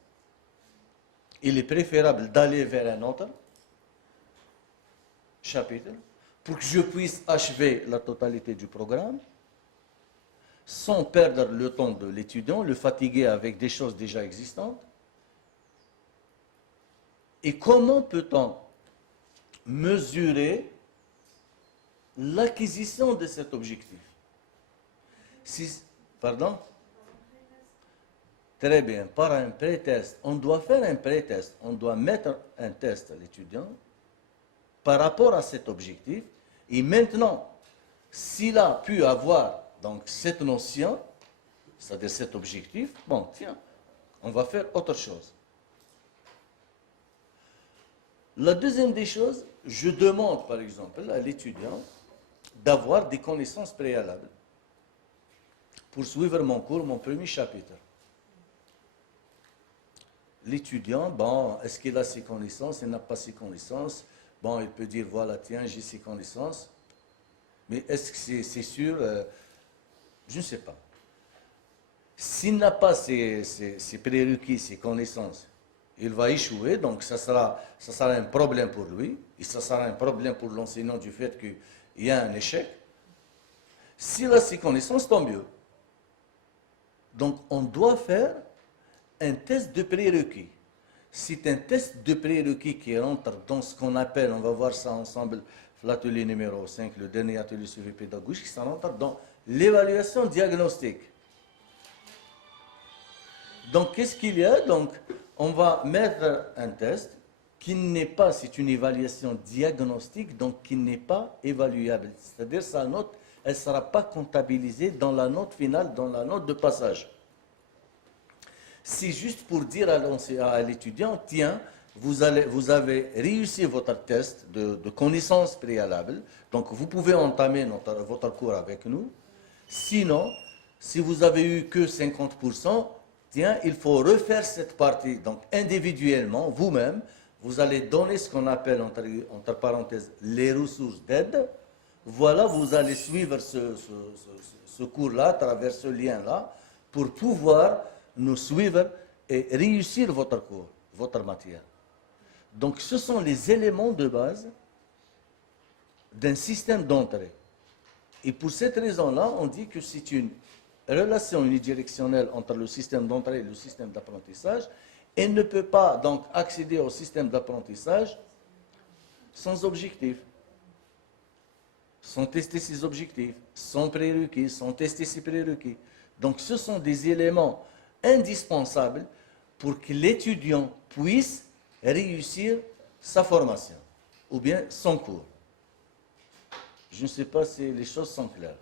Il est préférable d'aller vers un autre chapitre pour que je puisse achever la totalité du programme sans perdre le temps de l'étudiant, le fatiguer avec des choses déjà existantes. Et comment peut-on mesurer l'acquisition de cet objectif? Pardon? Très bien, par un pré-test. On doit faire un pré-test, on doit mettre un test à l'étudiant par rapport à cet objectif. Et maintenant, s'il a pu avoir donc, cette notion, c'est-à-dire cet objectif, bon, tiens, on va faire autre chose. La deuxième des choses, je demande par exemple à l'étudiant d'avoir des connaissances préalables pour suivre mon cours, mon premier chapitre. L'étudiant, bon, est-ce qu'il a ses connaissances, il n'a pas ses connaissances? Bon, il peut dire, voilà, tiens, j'ai ses connaissances. Mais est-ce que c'est sûr? Je ne sais pas. S'il n'a pas ses prérequis, ses connaissances, il va échouer, donc ça sera un problème pour lui, et ça sera un problème pour l'enseignant du fait qu'il y a un échec. S'il a ses connaissances, tant mieux. Donc on doit faire un test de prérequis. C'est un test de prérequis qui rentre dans ce qu'on appelle, on va voir ça ensemble, l'atelier numéro 5, le dernier atelier suivi pédagogique, ça rentre dans l'évaluation diagnostique. Donc qu'est-ce qu'il y a? Donc on va mettre un test qui n'est pas, c'est une évaluation diagnostique, donc qui n'est pas évaluable. C'est-à-dire sa note, elle ne sera pas comptabilisée dans la note finale, dans la note de passage. C'est juste pour dire à l'étudiant, tiens, vous avez réussi votre test de connaissances préalables, donc vous pouvez entamer votre cours avec nous. Sinon, si vous avez eu que 50%, tiens, il faut refaire cette partie. Donc, individuellement, vous-même, vous allez donner ce qu'on appelle, entre parenthèses, les ressources d'aide. Voilà, vous allez suivre ce cours-là, à travers ce lien-là, pour pouvoir nous suivre et réussir votre cours, votre matière. Donc, ce sont les éléments de base d'un système d'entrée. Et pour cette raison-là, on dit que c'est une relation unidirectionnelle entre le système d'entrée et le système d'apprentissage. Elle ne peut pas donc accéder au système d'apprentissage sans objectif, sans tester ses objectifs, sans prérequis, sans tester ses prérequis. Donc ce sont des éléments indispensables pour que l'étudiant puisse réussir sa formation ou bien son cours. Je ne sais pas si les choses sont claires.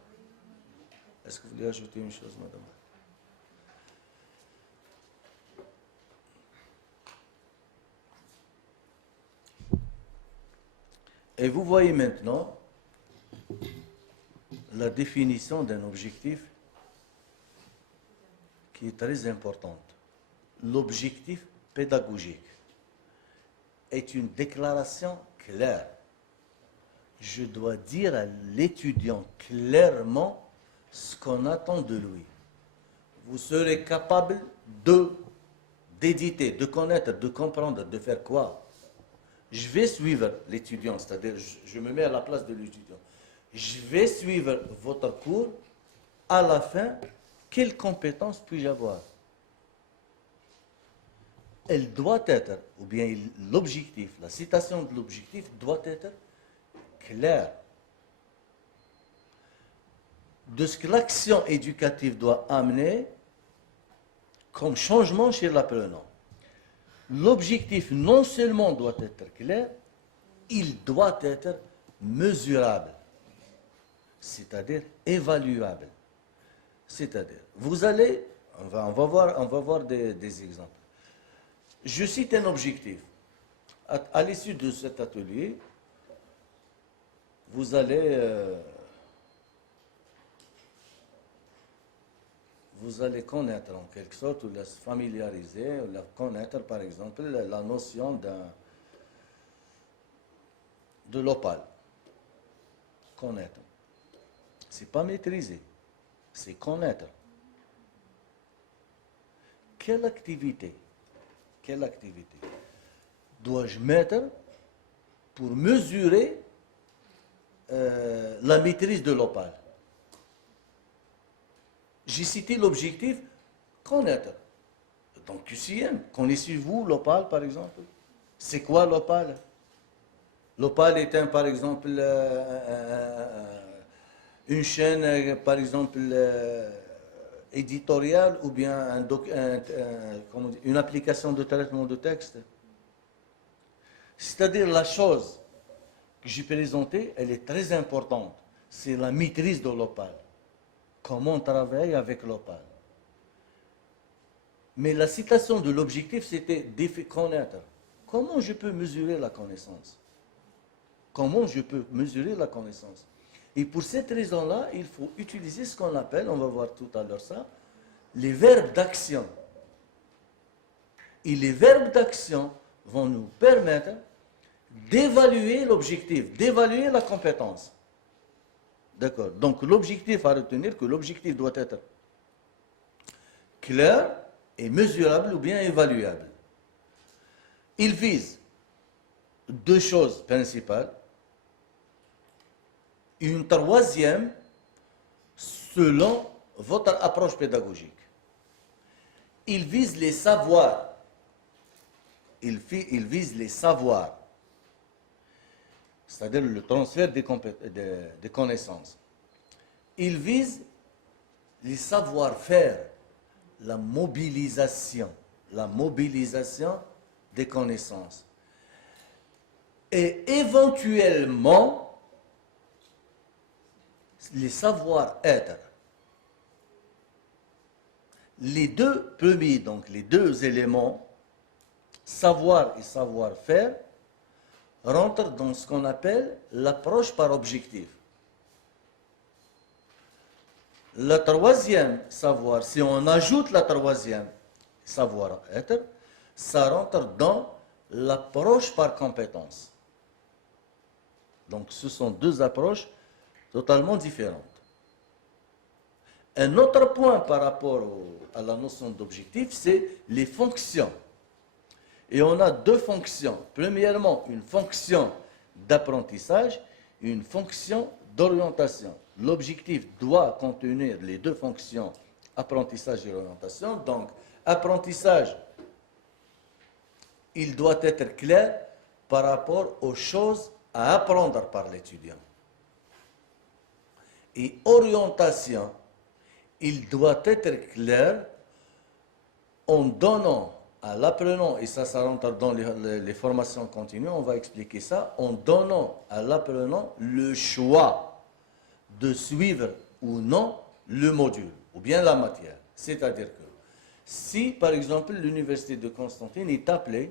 Est-ce que vous voulez ajouter une chose, madame? Et vous voyez maintenant la définition d'un objectif qui est très importante. L'objectif pédagogique est une déclaration claire. Je dois dire à l'étudiant clairement ce qu'on attend de lui. Vous serez capable d'éditer, de connaître, de comprendre, de faire quoi? Je vais suivre l'étudiant, c'est-à-dire je me mets à la place de l'étudiant. Je vais suivre votre cours. À la fin, quelles compétences puis-je avoir? Elle doit être, ou bien l'objectif, la citation de l'objectif doit être claire. De ce que l'action éducative doit amener comme changement chez l'apprenant. L'objectif non seulement doit être clair, il doit être mesurable, c'est-à-dire évaluable. C'est-à-dire, vous allez, On va voir des exemples. Je cite un objectif. À l'issue de cet atelier, vous allez connaître en quelque sorte, ou la familiariser, ou la connaître par exemple la notion de l'opale. Connaître. C'est pas maîtriser, c'est connaître. Quelle activité dois-je mettre pour mesurer la maîtrise de l'opale? J'ai cité l'objectif connaître. Donc QCM, connaissez-vous l'opale par exemple? C'est quoi l'opale? L'opale est par exemple une chaîne par exemple éditoriale ou bien une application de traitement de texte. C'est-à-dire la chose que j'ai présentée, elle est très importante. C'est la maîtrise de l'opale. Comment on travaille avec l'opale. Mais la citation de l'objectif, c'était connaître. Comment je peux mesurer la connaissance? Comment je peux mesurer la connaissance? Et pour cette raison-là, il faut utiliser ce qu'on appelle, on va voir tout à l'heure ça, les verbes d'action. Et les verbes d'action vont nous permettre d'évaluer l'objectif, d'évaluer la compétence. D'accord. Donc l'objectif à retenir, que l'objectif doit être clair et mesurable ou bien évaluable. Il vise deux choses principales. Une troisième, selon votre approche pédagogique. Il vise les savoirs. Il vise les savoirs. C'est-à-dire le transfert des connaissances. Il vise les savoir-faire, la mobilisation des connaissances. Et éventuellement, les savoir-être. Les deux premiers, donc les deux éléments, savoir et savoir-faire, rentrent dans ce qu'on appelle l'approche par objectif. Le troisième savoir, si on ajoute la troisième savoir-être, ça rentre dans l'approche par compétence. Donc ce sont deux approches totalement différentes. Un autre point par rapport à la notion d'objectif, c'est les fonctions. Et on a deux fonctions. Premièrement, une fonction d'apprentissage et une fonction d'orientation. L'objectif doit contenir les deux fonctions, apprentissage et orientation. Donc, apprentissage, il doit être clair par rapport aux choses à apprendre par l'étudiant. Et orientation, il doit être clair en donnant à l'apprenant, et ça rentre dans les formations continues, on va expliquer ça, en donnant à l'apprenant le choix de suivre ou non le module, ou bien la matière. C'est-à-dire que si, par exemple, l'université de Constantine est appelée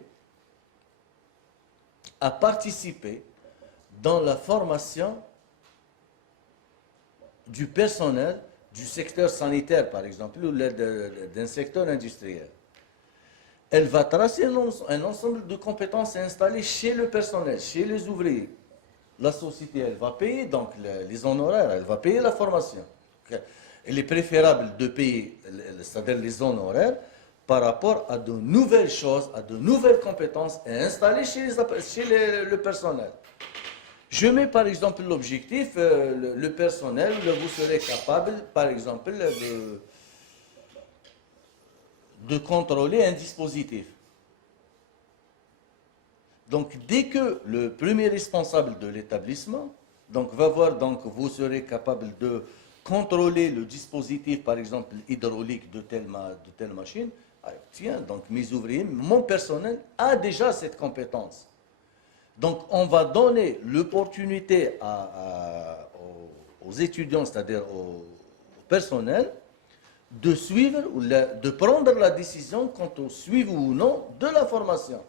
à participer dans la formation du personnel du secteur sanitaire, par exemple, ou d'un secteur industriel. Elle va tracer un ensemble de compétences installées chez le personnel, chez les ouvriers. La société, elle va payer donc les honoraires, elle va payer la formation. Il est préférable de payer, c'est-à-dire les honoraires, par rapport à de nouvelles choses, à de nouvelles compétences installées chez le personnel. Je mets par exemple l'objectif, le personnel, vous serez capable par exemple de contrôler un dispositif. Donc dès que le premier responsable de l'établissement va voir, donc vous serez capable de contrôler le dispositif par exemple hydraulique de telle machine, alors, tiens, donc mes ouvriers, mon personnel a déjà cette compétence. Donc, on va donner l'opportunité aux étudiants, c'est-à-dire au personnel, de suivre ou de prendre la décision quant au suivre ou non de la formation.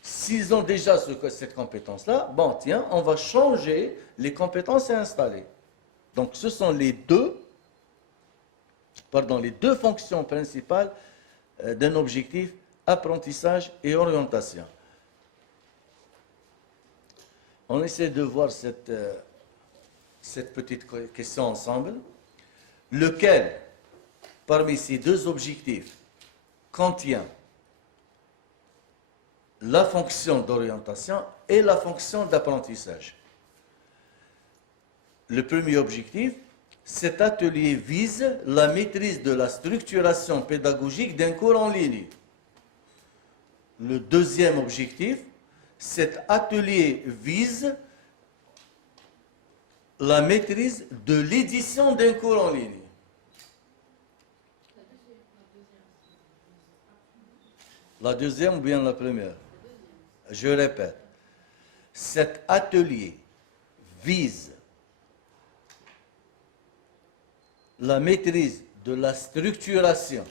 S'ils ont déjà cette compétence-là, bon, tiens, on va changer les compétences et installer. Donc, ce sont les deux fonctions principales d'un objectif apprentissage et orientation. On essaie de voir cette petite question ensemble. Lequel, parmi ces deux objectifs, contient la fonction d'orientation et la fonction d'apprentissage? Le premier objectif, cet atelier vise la maîtrise de la structuration pédagogique d'un cours en ligne. Le deuxième objectif, cet atelier vise la maîtrise de l'édition d'un cours en ligne. La deuxième ou bien la première? Je répète. Cet atelier vise la maîtrise de la structuration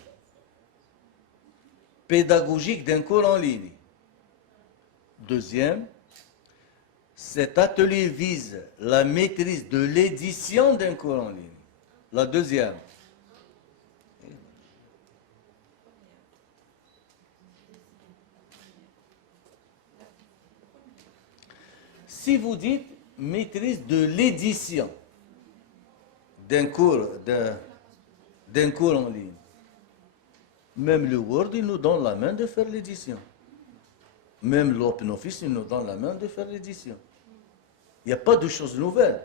pédagogique d'un cours en ligne. Deuxième, cet atelier vise la maîtrise de l'édition d'un cours en ligne. La deuxième. Si vous dites maîtrise de l'édition d'un cours en ligne, même le Word, il nous donne la main de faire l'édition. Même l'OpenOffice, il nous donne la main de faire l'édition. Il n'y a pas de choses nouvelles.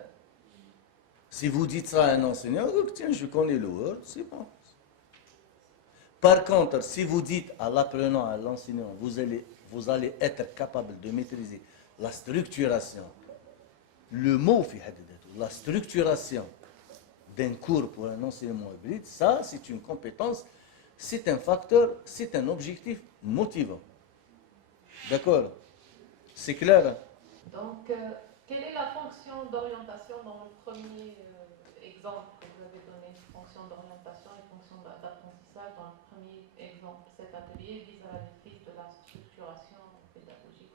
Si vous dites ça à un enseignant, tiens, je connais le Word, c'est bon. Par contre, si vous dites à l'apprenant, à l'enseignant, vous allez être capable de maîtriser la structuration, le mot, la structuration d'un cours pour un enseignement hybride, ça, c'est une compétence, c'est un facteur, c'est un objectif motivant. D'accord? C'est clair? Donc, quelle est la fonction d'orientation dans le premier exemple que vous avez donné? Fonction d'orientation et fonction d'apprentissage dans le premier exemple. Cet atelier vise à la maîtrise de la structuration pédagogique.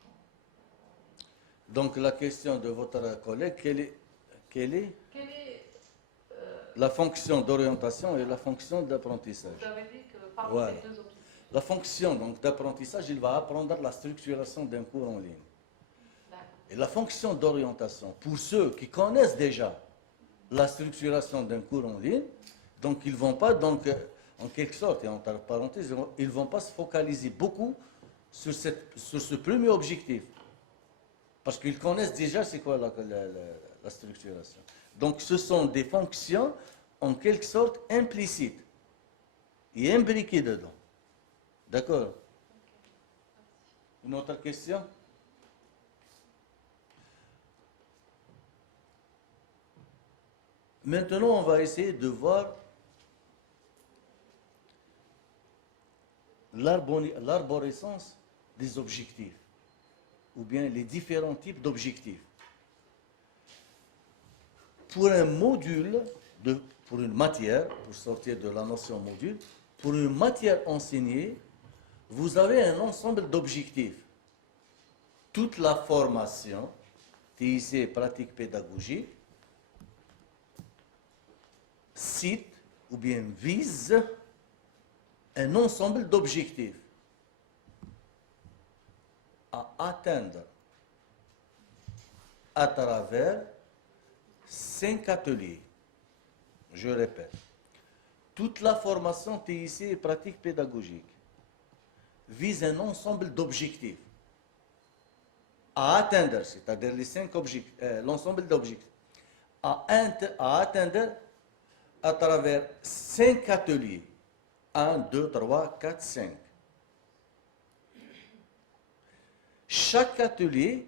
Donc, la question de votre collègue, quelle est la fonction d'orientation et la fonction d'apprentissage? Vous avez dit que parmi ces deux objectifs. La fonction d'apprentissage, il va apprendre la structuration d'un cours en ligne. Et la fonction d'orientation, pour ceux qui connaissent déjà la structuration d'un cours en ligne, donc ils ne vont pas, en quelque sorte, et entre parenthèses, ils ne vont pas se focaliser beaucoup sur ce premier objectif. Parce qu'ils connaissent déjà c'est quoi la structuration. Donc ce sont des fonctions, en quelque sorte, implicites et imbriquées dedans. D'accord? Une autre question? Maintenant, on va essayer de voir l'arborescence des objectifs, ou bien les différents types d'objectifs. Pour un module, pour une matière, pour sortir de la notion module, pour une matière enseignée, vous avez un ensemble d'objectifs. Toute la formation, TIC, pratique pédagogique, cite ou bien vise un ensemble d'objectifs à atteindre à travers 5 ateliers. Je répète, toute la formation TIC et pratique pédagogique vise un ensemble d'objectifs à atteindre, c'est-à-dire les 5 objectifs, l'ensemble d'objectifs, à atteindre à travers 5 ateliers. 1, 2, 3, 4, 5. Chaque atelier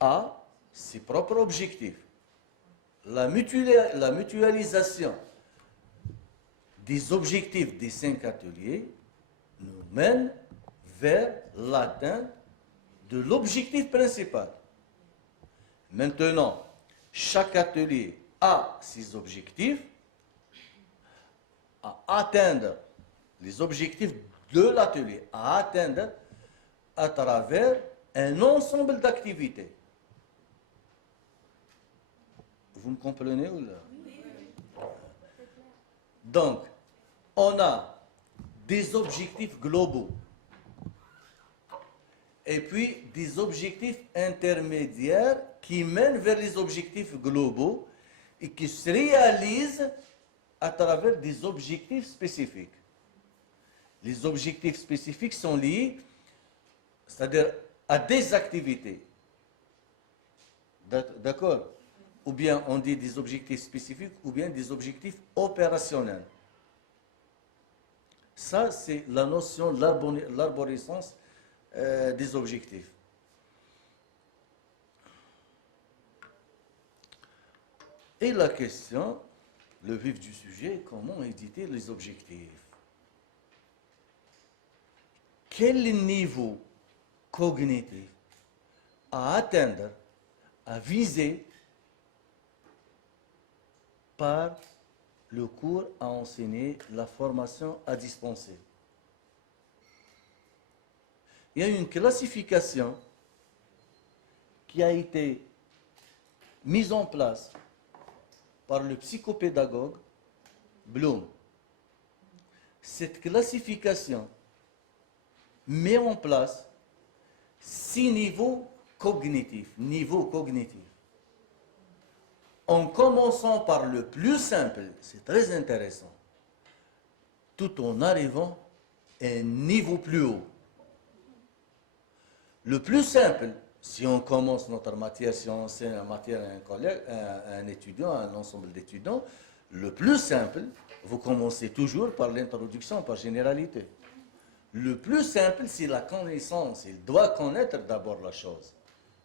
a ses propres objectifs. La mutualisation des objectifs des 5 ateliers nous mène vers l'atteinte de l'objectif principal. Maintenant, chaque atelier a ses objectifs. à atteindre les objectifs de l'atelier, à atteindre à travers un ensemble d'activités. Vous me comprenez ou là? Donc, on a des objectifs globaux et puis des objectifs intermédiaires qui mènent vers les objectifs globaux et qui se réalisent à travers des objectifs spécifiques. Les objectifs spécifiques sont liés, c'est-à-dire à des activités. D'accord? Ou bien on dit des objectifs spécifiques ou bien des objectifs opérationnels. Ça, c'est la notion de l'arborescence des objectifs. Et la question, le vif du sujet, comment éditer les objectifs? Quel niveau cognitif à atteindre, à viser par le cours à enseigner, la formation à dispenser? Il y a une classification qui a été mise en place par le psychopédagogue Bloom. Cette classification met en place 6 niveaux cognitifs. En commençant par le plus simple, c'est très intéressant, tout en arrivant à un niveau plus haut. Le plus simple, si on commence notre matière, si on enseigne la matière à un collègue, à un étudiant, à un ensemble d'étudiants, le plus simple, vous commencez toujours par l'introduction, par généralité. Le plus simple, c'est la connaissance. Il doit connaître d'abord la chose.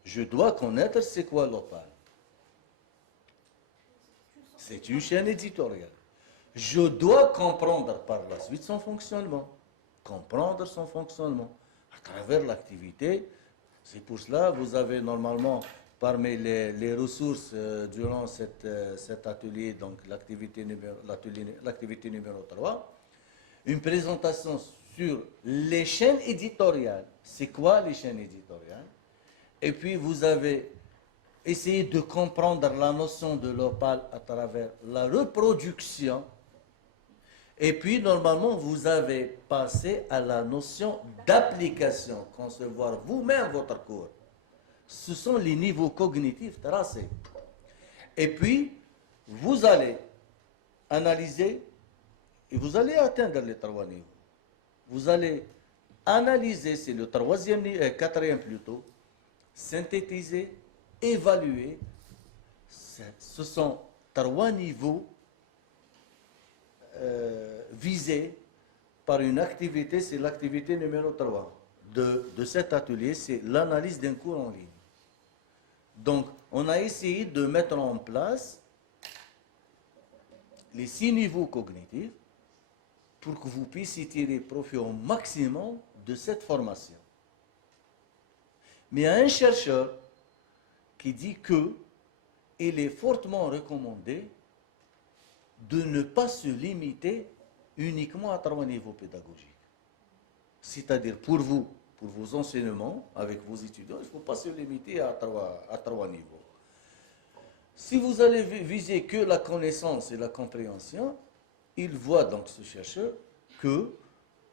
Je dois connaître c'est quoi l'opale. C'est une chaîne éditoriale. Je dois comprendre par la suite son fonctionnement. Comprendre son fonctionnement à travers l'activité. C'est pour cela que vous avez normalement parmi les ressources durant cet atelier, donc l'activité numéro 3, une présentation sur les chaînes éditoriales. C'est quoi les chaînes éditoriales? Et puis vous avez essayé de comprendre la notion de l'opale à travers la reproduction. Et puis normalement vous avez passé à la notion d'application, concevoir vous-même votre cours. Ce sont les niveaux cognitifs tracés. Et puis vous allez analyser et vous allez atteindre les 3 niveaux. Vous allez analyser, c'est le 4e plutôt, synthétiser, évaluer. Ce sont 3 niveaux visés par une activité, c'est l'activité numéro 3 de cet atelier, c'est l'analyse d'un cours en ligne. Donc, on a essayé de mettre en place les 6 niveaux cognitifs pour que vous puissiez tirer profit au maximum de cette formation. Mais il y a un chercheur qui dit qu'il est fortement recommandé de ne pas se limiter uniquement à 3 niveaux pédagogiques. C'est-à-dire pour vous, pour vos enseignements avec vos étudiants, il ne faut pas se limiter à 3 niveaux. Si vous allez viser que la connaissance et la compréhension, il voit donc ce chercheur qu'il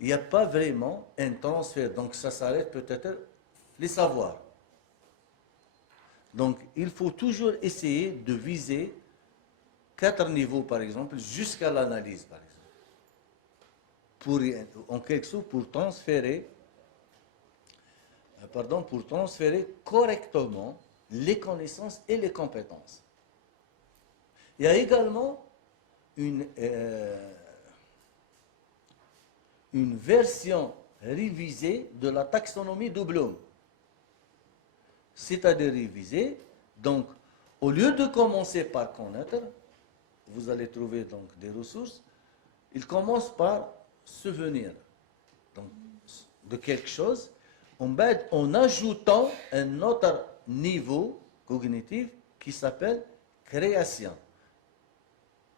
n'y a pas vraiment un transfert. Donc ça s'arrête peut-être les savoirs. Donc il faut toujours essayer de viser 4 niveaux par exemple, jusqu'à l'analyse par exemple. En quelque sorte pour transférer correctement les connaissances et les compétences. Il y a également une version révisée de la taxonomie de Bloom. C'est-à-dire révisée, donc au lieu de commencer par connaître, vous allez trouver donc des ressources, il commence par se venir donc, de quelque chose en ajoutant un autre niveau cognitif qui s'appelle création.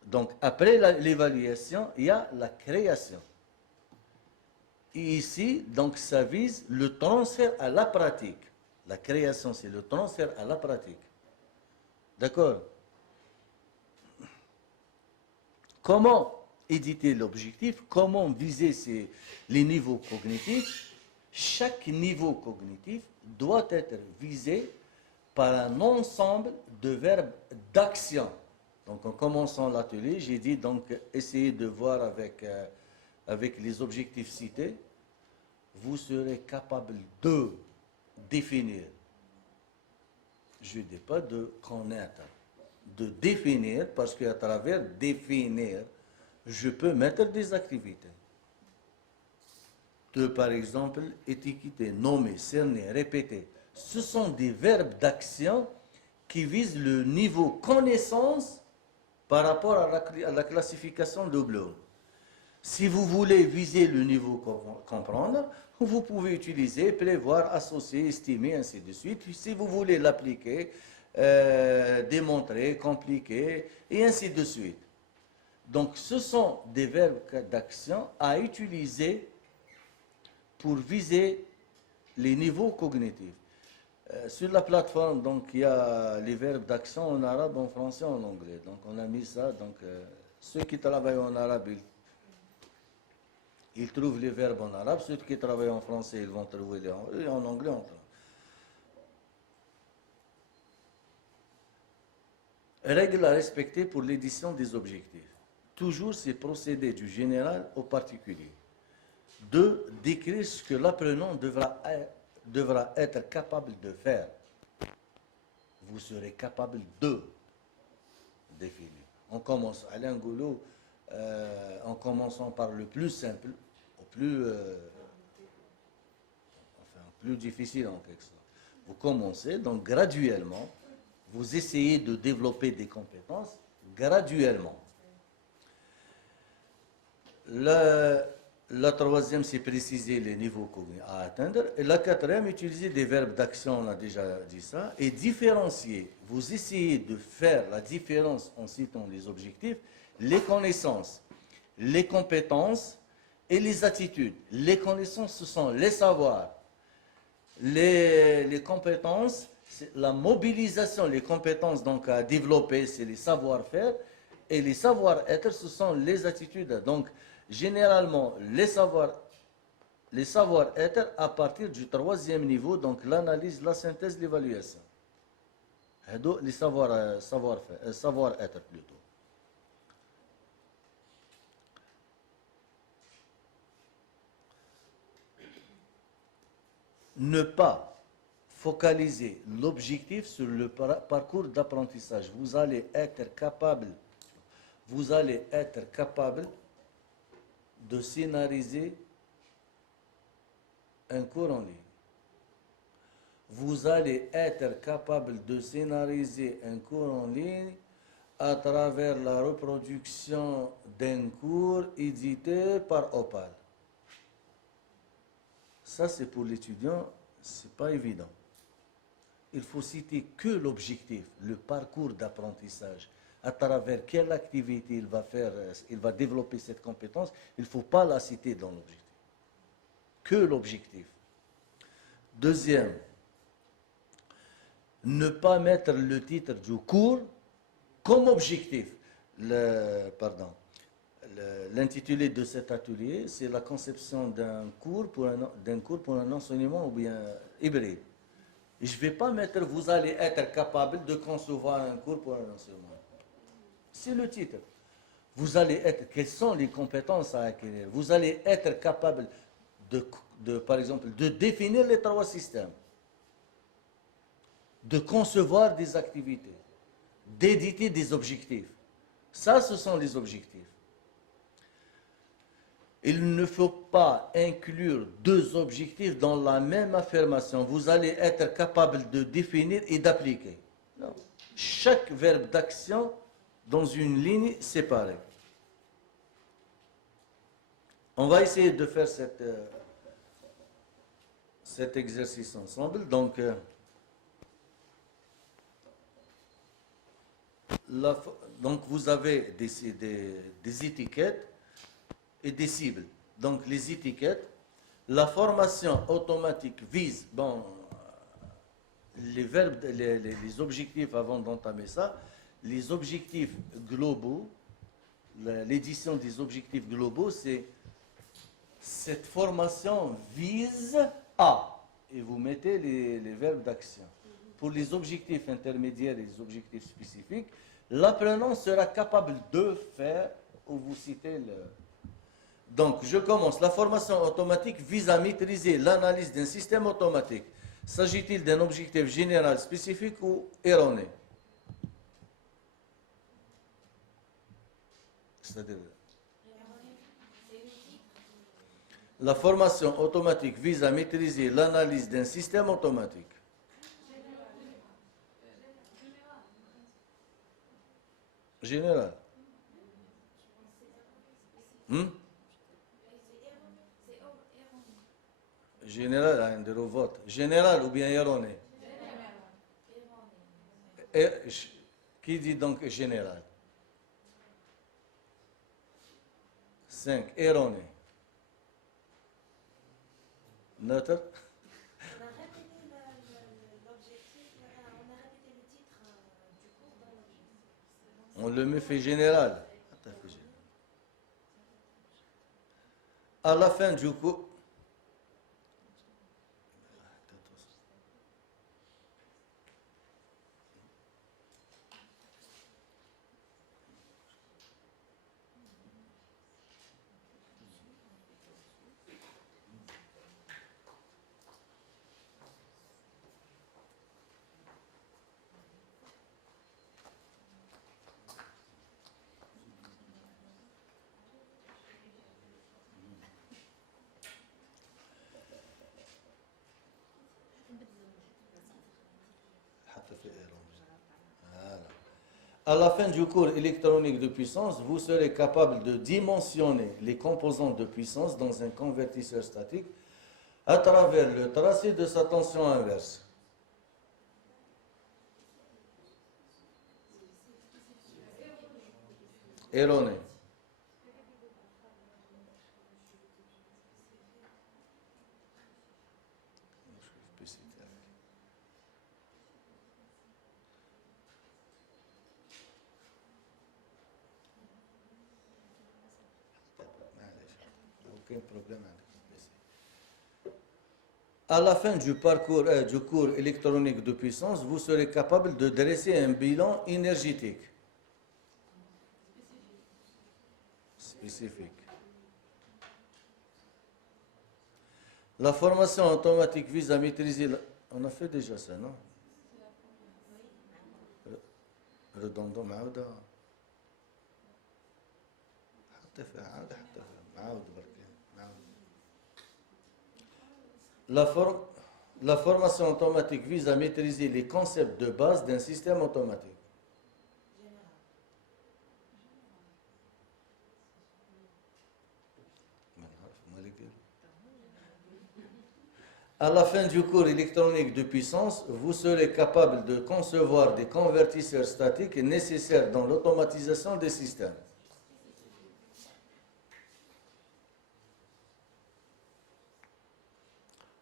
Donc, après l'évaluation, il y a la création. Et ici, donc, ça vise le transfert à la pratique. La création, c'est le transfert à la pratique. D'accord? Comment éditer l'objectif? Comment viser les niveaux cognitifs? Chaque niveau cognitif doit être visé par un ensemble de verbes d'action. Donc, en commençant l'atelier, j'ai dit donc essayez de voir avec les objectifs cités, vous serez capable de définir. Je ne dis pas de connaître, de définir, parce qu'à travers définir, je peux mettre des activités. De, par exemple, étiqueter, nommer, cerner, répéter. Ce sont des verbes d'action qui visent le niveau connaissance par rapport à la classification de Bloom. Si vous voulez viser le niveau comprendre, vous pouvez utiliser, prévoir, associer, estimer, ainsi de suite. Si vous voulez l'appliquer, démontrer, compliquer, et ainsi de suite. Donc, ce sont des verbes d'action à utiliser pour viser les niveaux cognitifs. Sur la plateforme, donc, il y a les verbes d'action en arabe, en français, en anglais. Donc, on a mis ça. Donc, ceux qui travaillent en arabe, ils trouvent les verbes en arabe. Ceux qui travaillent en français, ils vont trouver en anglais. Règles à respecter pour l'édition des objectifs. Toujours ces procédés du général au particulier. 2. Décrire ce que l'apprenant devra être capable de faire. Vous serez capable de définir. On commence, Alain Goulot, en commençant par le plus simple, au plus, plus difficile en quelque sorte. Vous commencez, donc graduellement, vous essayez de développer des compétences graduellement. La troisième, c'est préciser les niveaux à atteindre. Et la quatrième, utiliser des verbes d'action, on a déjà dit ça. Et différencier. Vous essayez de faire la différence en citant les objectifs, les connaissances, les compétences et les attitudes. Les connaissances, ce sont les savoirs. Les compétences, c'est la mobilisation. Les compétences donc à développer, c'est les savoir-faire. Et les savoir-être, ce sont les attitudes. Donc, généralement, les savoir-être à partir du troisième niveau, donc l'analyse, la synthèse, l'évaluation. Les savoir-être plutôt. Ne pas focaliser l'objectif sur le parcours d'apprentissage. Vous allez être capable de scénariser un cours en ligne. Vous allez être capable de scénariser un cours en ligne à travers la reproduction d'un cours édité par Opal. Ça, c'est pour l'étudiant, ce n'est pas évident. Il faut citer que l'objectif, le parcours d'apprentissage. À travers quelle activité il va faire, il va développer cette compétence, il ne faut pas la citer dans l'objectif. Que l'objectif. Deuxième, ne pas mettre le titre du cours comme objectif. L'intitulé de cet atelier, c'est la conception d'un cours pour un enseignement ou bien hybride. Je ne vais pas mettre « vous allez être capable de concevoir un cours pour un enseignement ». C'est le titre. Vous allez être, quelles sont les compétences à acquérir? Vous allez être capable par exemple, de définir les trois systèmes, de concevoir des activités, d'éditer des objectifs. Ça, ce sont les objectifs. Il ne faut pas inclure deux objectifs dans la même affirmation. Vous allez être capable de définir et d'appliquer. Non. Chaque verbe d'action dans une ligne séparée. On va essayer de faire cet exercice ensemble. Donc, Donc vous avez des étiquettes et des cibles. Donc les étiquettes, la formation automatique vise, bon, les verbes, les objectifs avant d'entamer ça, les objectifs globaux, l'édition des objectifs globaux, c'est cette formation vise à, et vous mettez les verbes d'action. Pour les objectifs intermédiaires et les objectifs spécifiques, l'apprenant sera capable de faire, ou vous citez le... Donc, je commence. La formation automatique vise à maîtriser l'analyse d'un système automatique. S'agit-il d'un objectif général spécifique ou erroné? C'est-à-dire, la formation automatique vise à maîtriser l'analyse d'un système automatique. Général. Général, un vote. Général ou bien erroné? Qui dit donc général? 5. Erroné. Neutre. On a répété l'objectif, on a répété le titre du cours dans l'objectif. On le met fait général. À la fin du cours, à la fin du cours électronique de puissance, vous serez capable de dimensionner les composantes de puissance dans un convertisseur statique à travers le tracé de sa tension inverse. Erroné. Aucun problème. À la fin du parcours du cours électronique de puissance, vous serez capable de dresser un bilan énergétique spécifique. La formation automatique vise à maîtriser... On a fait déjà ça, non? Redondant, معاودة. حتى في عاودة حتى في معاود بركة معاود. La formation automatique vise à maîtriser les concepts de base d'un système automatique. À la fin du cours électronique de puissance, vous serez capable de concevoir des convertisseurs statiques nécessaires dans l'automatisation des systèmes.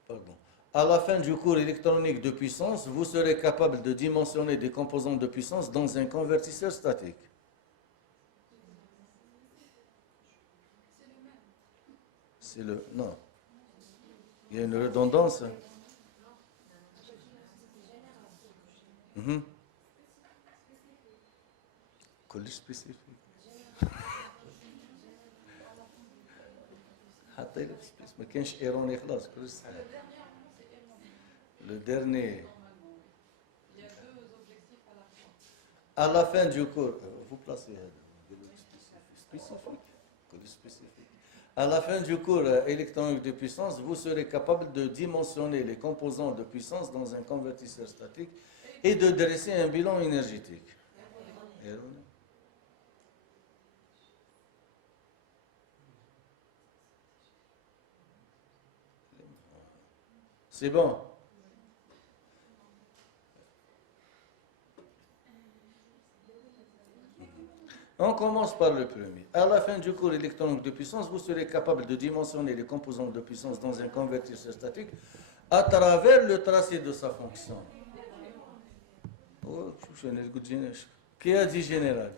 Pardon. À la fin du cours électronique de puissance, vous serez capable de dimensionner des composants de puissance dans un convertisseur statique. C'est le... Non. Il y a une redondance. كل spécifique. حتى ما كانش ايروني خلاص كل صحيح. Le dernier. Il y a deux objectifs à la fois. À la fin du cours, vous placez spécifique. À la fin du cours électronique de puissance, vous serez capable de dimensionner les composants de puissance dans un convertisseur statique et de dresser un bilan énergétique. C'est bon. On commence par le premier. À la fin du cours électronique de puissance, vous serez capable de dimensionner les composants de puissance dans un convertisseur statique à travers le tracé de sa fonction. Oh, qui a dit général?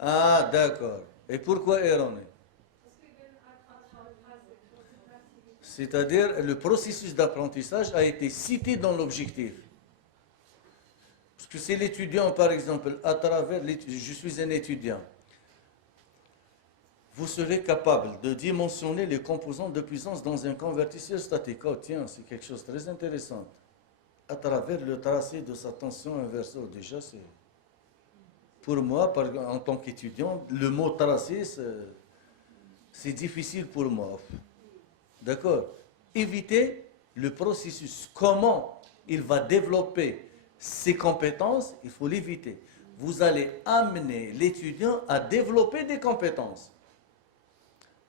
Ah, d'accord. Et pourquoi erroné? C'est-à-dire, le processus d'apprentissage a été cité dans l'objectif. Parce que c'est l'étudiant, par exemple, à travers je suis un étudiant. Vous serez capable de dimensionner les composants de puissance dans un convertisseur statique. Oh, tiens, c'est quelque chose de très intéressant. À travers le tracé de sa tension inversée. Oh, déjà, c'est... Pour moi, en tant qu'étudiant, le mot tracé, c'est difficile pour moi. D'accord? Éviter le processus. Comment il va développer ses compétences, il faut l'éviter. Vous allez amener l'étudiant à développer des compétences.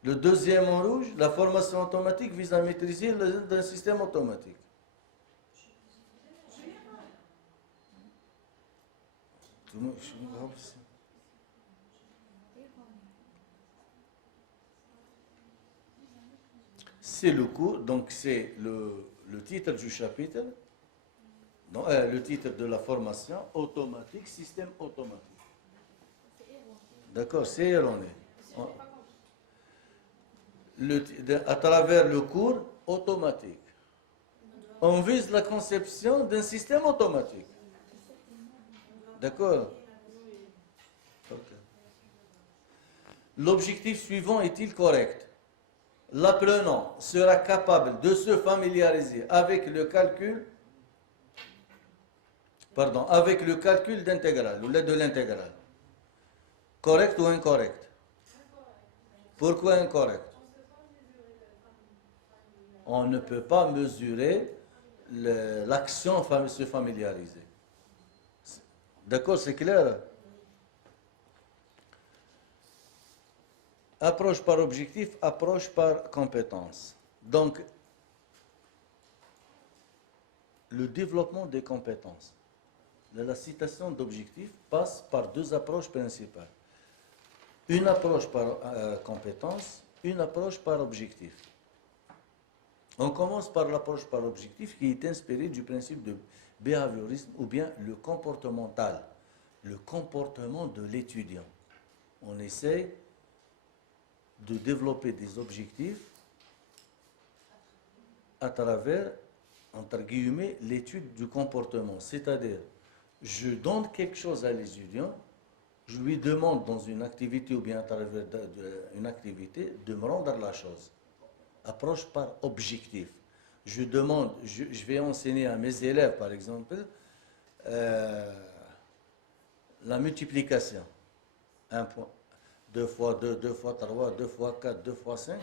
Le deuxième en rouge, la formation automatique vise à maîtriser un système automatique. C'est le cours, donc c'est le titre du chapitre, non, le titre de la formation automatique, système automatique. D'accord, c'est erroné. À travers le cours automatique, on vise la conception d'un système automatique. D'accord? Okay. L'objectif suivant est-il correct? L'apprenant sera capable de se familiariser avec le calcul, d'intégrale ou de l'intégrale. Correct ou incorrect? Pourquoi incorrect? On ne peut pas mesurer l'action se familiariser. D'accord, c'est clair? Approche par objectif, approche par compétence. Donc, le développement des compétences. La citation d'objectif passe par deux approches principales. Une approche par compétence, une approche par objectif. On commence par l'approche par objectif qui est inspirée du principe de behaviorisme ou bien le comportemental, le comportement de l'étudiant. On essaie de développer des objectifs à travers, entre guillemets, l'étude du comportement. C'est-à-dire, je donne quelque chose à l'étudiant, je lui demande dans une activité ou bien à travers une activité de me rendre la chose. Approche par objectif. Je demande, je vais enseigner à mes élèves, par exemple, la multiplication. 1 point, 2 fois 2, 2 fois 3, 2 fois 4, 2 fois 5.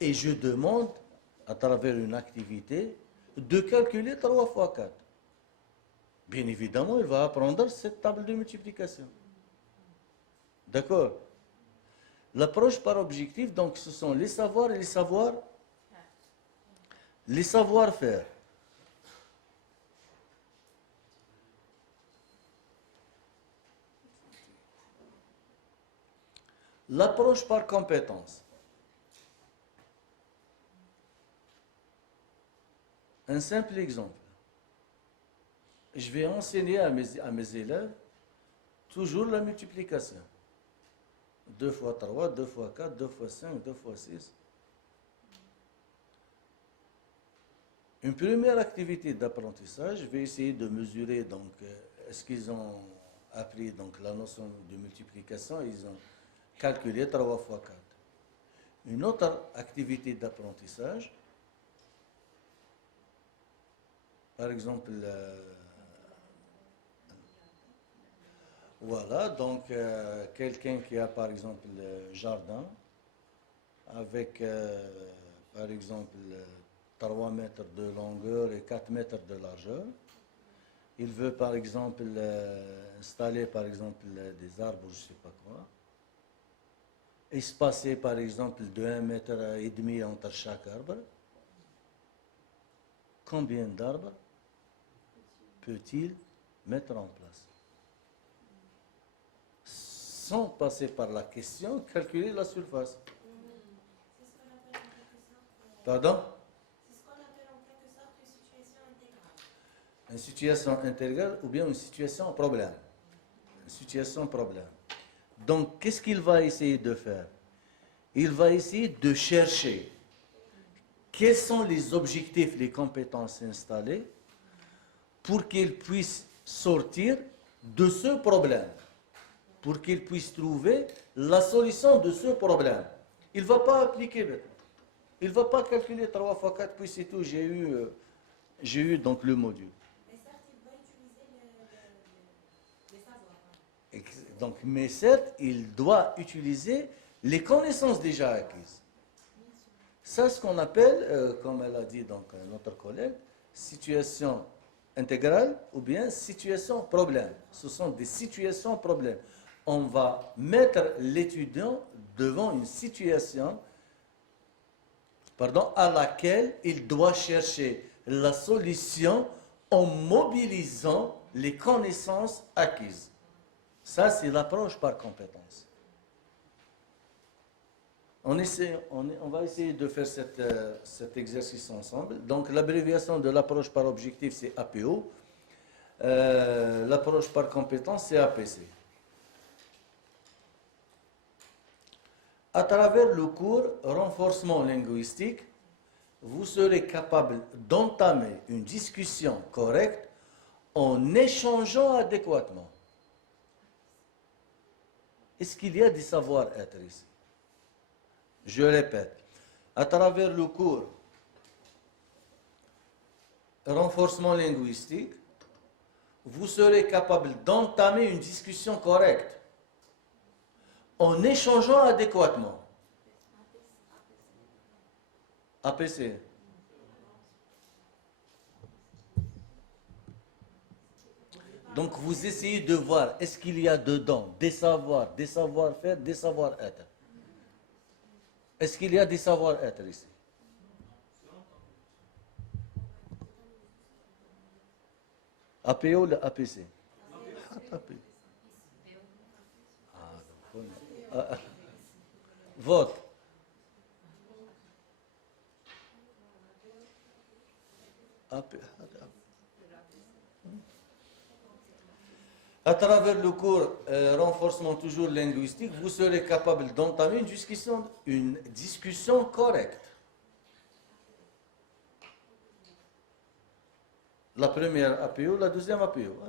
Et je demande, à travers une activité, de calculer 3 fois 4. Bien évidemment, il va apprendre cette table de multiplication. D'accord? L'approche par objectif, donc, ce sont les savoirs et les savoir-faire. L'approche par compétence. Un simple exemple. Je vais enseigner à mes élèves toujours la multiplication. 2 fois 3, 2 fois 4, 2 fois 5, 2 fois 6. Une première activité d'apprentissage, je vais essayer de mesurer donc est-ce qu'ils ont appris donc la notion de multiplication, ils ont calculé 3 fois 4. Une autre activité d'apprentissage, par exemple, voilà, donc quelqu'un qui a par exemple le jardin avec par exemple 3 mètres de longueur et 4 mètres de largeur. Il veut par exemple installer par exemple des arbres, je ne sais pas quoi. Espacer par exemple de 1,5 mètre entre chaque arbre. Combien d'arbres peut-il mettre en place? sans passer par la question, calculer la surface. C'est ce qu'on appelle en quelque sorte. Pardon? C'est ce qu'on appelle en quelque sorte une situation intégrale. Une situation intégrale ou bien une situation problème. Une situation problème. Donc, qu'est-ce qu'il va essayer de faire? Il va essayer de chercher quels sont les objectifs, les compétences installées pour qu'il puisse sortir de ce problème, pour qu'il puisse trouver la solution de ce problème. Il ne va pas appliquer maintenant. Il ne va pas calculer 3 fois 4, puis c'est tout, j'ai eu donc le module. Mais certes, il doit utiliser les savoirs. Donc, mais certes, il doit utiliser les connaissances déjà acquises. C'est ce qu'on appelle, comme elle a dit donc, notre collègue, situation intégrale ou bien situation problème. Ce sont des situations problèmes. On va mettre l'étudiant devant une situation à laquelle il doit chercher la solution en mobilisant les connaissances acquises. Ça, c'est l'approche par compétence. On va essayer de faire cet exercice ensemble. Donc, l'abréviation de l'approche par objectif, c'est APO. L'approche par compétence, c'est APC. À travers le cours renforcement linguistique, vous serez capable d'entamer une discussion correcte en échangeant adéquatement. Est-ce qu'il y a des savoir-être ici? Je répète, à travers le cours renforcement linguistique, vous serez capable d'entamer une discussion correcte en échangeant adéquatement. APC. Donc vous essayez de voir, est-ce qu'il y a dedans des savoirs, des savoir-faire, des savoir-être? Est-ce qu'il y a des savoir-être ici? APO ou le APC? Vote. À travers le cours renforcement toujours linguistique, vous serez capable d'entamer une discussion correcte. La première APO, la deuxième APO.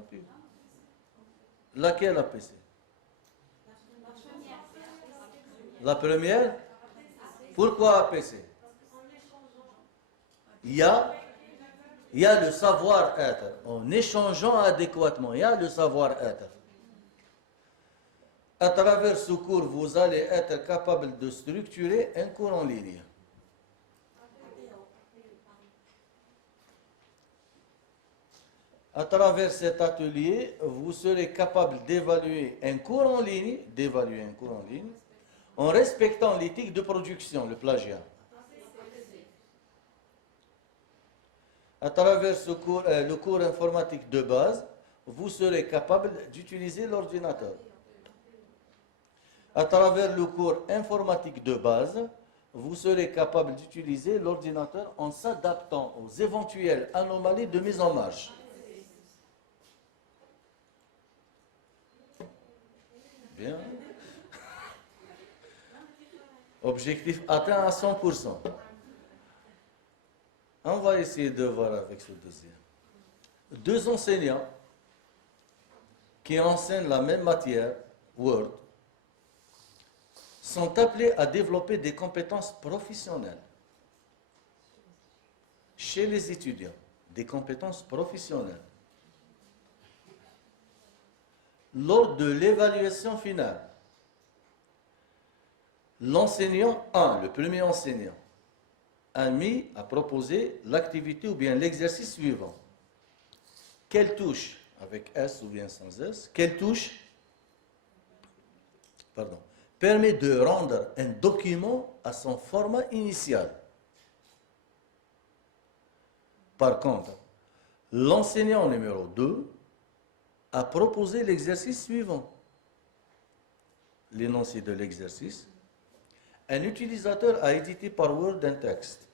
Laquelle APC? La première. Pourquoi APC? Il y a le savoir-être. En échangeant adéquatement, il y a le savoir-être. À travers ce cours, vous allez être capable de structurer un cours en ligne. À travers cet atelier, vous serez capable d'évaluer un cours en ligne, en respectant l'éthique de production, le plagiat. À travers le cours informatique de base, vous serez capable d'utiliser l'ordinateur. À travers le cours informatique de base, vous serez capable d'utiliser l'ordinateur en s'adaptant aux éventuelles anomalies de mise en marche. Bien. Objectif atteint à 100%. On va essayer de voir avec ce deuxième. 2 enseignants qui enseignent la même matière, Word, sont appelés à développer des compétences professionnelles chez les étudiants, des compétences professionnelles. Lors de l'évaluation finale, l'enseignant 1, le premier enseignant, a proposé l'activité ou bien l'exercice suivant. Quelle touche, avec S ou bien sans S, quelle touche permet de rendre un document à son format initial. Par contre, l'enseignant numéro 2 a proposé l'exercice suivant. l'énoncé de l'exercice. Un utilisateur a édité par Word un texte.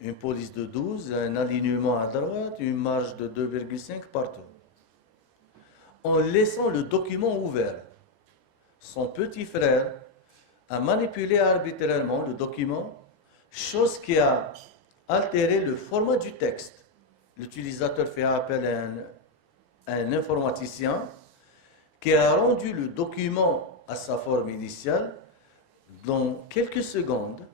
Une police de 12, un alignement à droite, une marge de 2,5 partout. En laissant le document ouvert, son petit frère a manipulé arbitrairement le document, chose qui a altéré le format du texte. L'utilisateur fait appel à un informaticien qui a rendu le document à sa forme initiale dans quelques secondes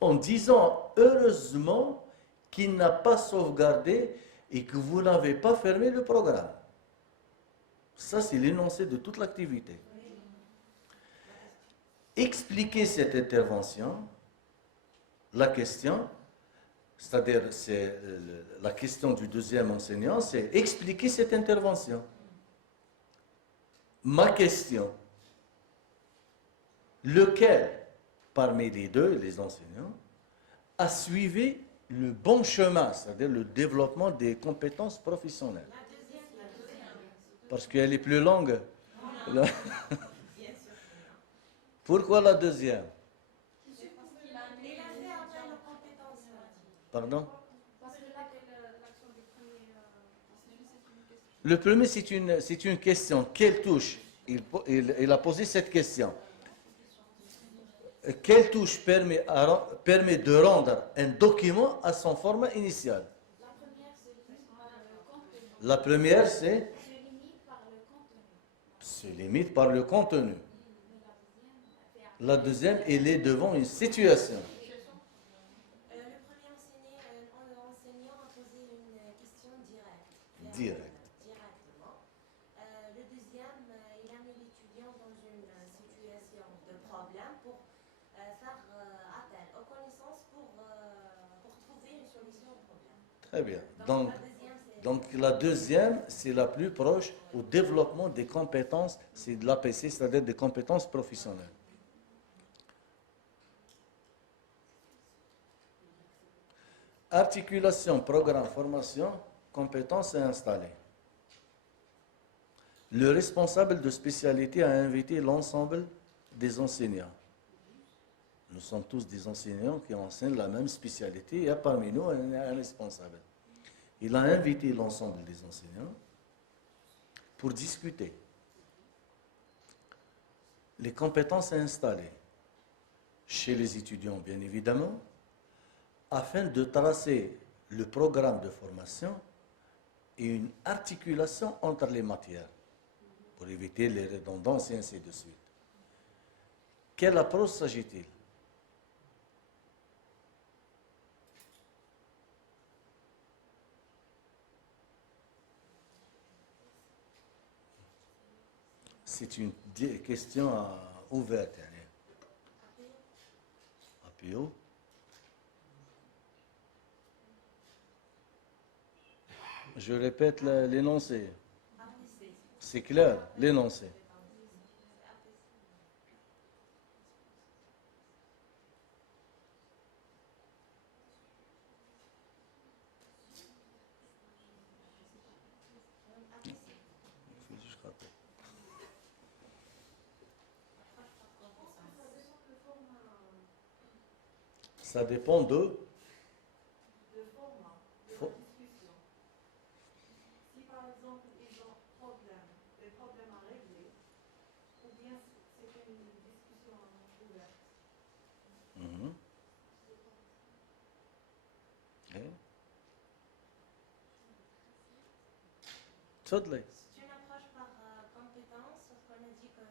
en disant heureusement qu'il n'a pas sauvegardé et que vous n'avez pas fermé le programme. Ça, c'est l'énoncé de toute l'activité. Expliquer cette intervention, la question, c'est-à-dire la question du deuxième enseignant, c'est expliquer cette intervention. Ma question, lequel parmi les deux, les enseignants, a suivi le bon chemin, c'est-à-dire le développement des compétences professionnelles? Parce qu'elle est plus longue. Pourquoi la deuxième? Pardon? Le premier, c'est une question. Quelle touche? Il a posé cette question. Quelle touche permet de rendre un document à son format initial? La première, c'est se limite par le contenu. La deuxième, elle est devant une situation. Le premier enseignant a posé une question directe. Directement. Le deuxième, il a mis l'étudiant dans une situation de problème pour faire appel aux connaissances pour trouver une solution au problème. Très bien. Donc la deuxième, c'est la plus proche au développement des compétences, c'est de l'APC, c'est-à-dire des compétences professionnelles. Articulation, programme, formation, compétences et installées. Le responsable de spécialité a invité l'ensemble des enseignants. Nous sommes tous des enseignants qui enseignent la même spécialité. Il y a parmi nous un responsable. Il a invité l'ensemble des enseignants pour discuter les compétences à installer chez les étudiants, bien évidemment, afin de tracer le programme de formation et une articulation entre les matières pour éviter les redondances et ainsi de suite. Quelle approche s'agit-il? C'est une question ouverte. APO. Je répète l'énoncé. C'est clair, l'énoncé. Ça dépend de format, de la discussion. Si par exemple ils ont des problèmes à régler, ou bien c'est une discussion ouverte. تفضلي. C'est une approche par compétence, sauf qu'on a dit que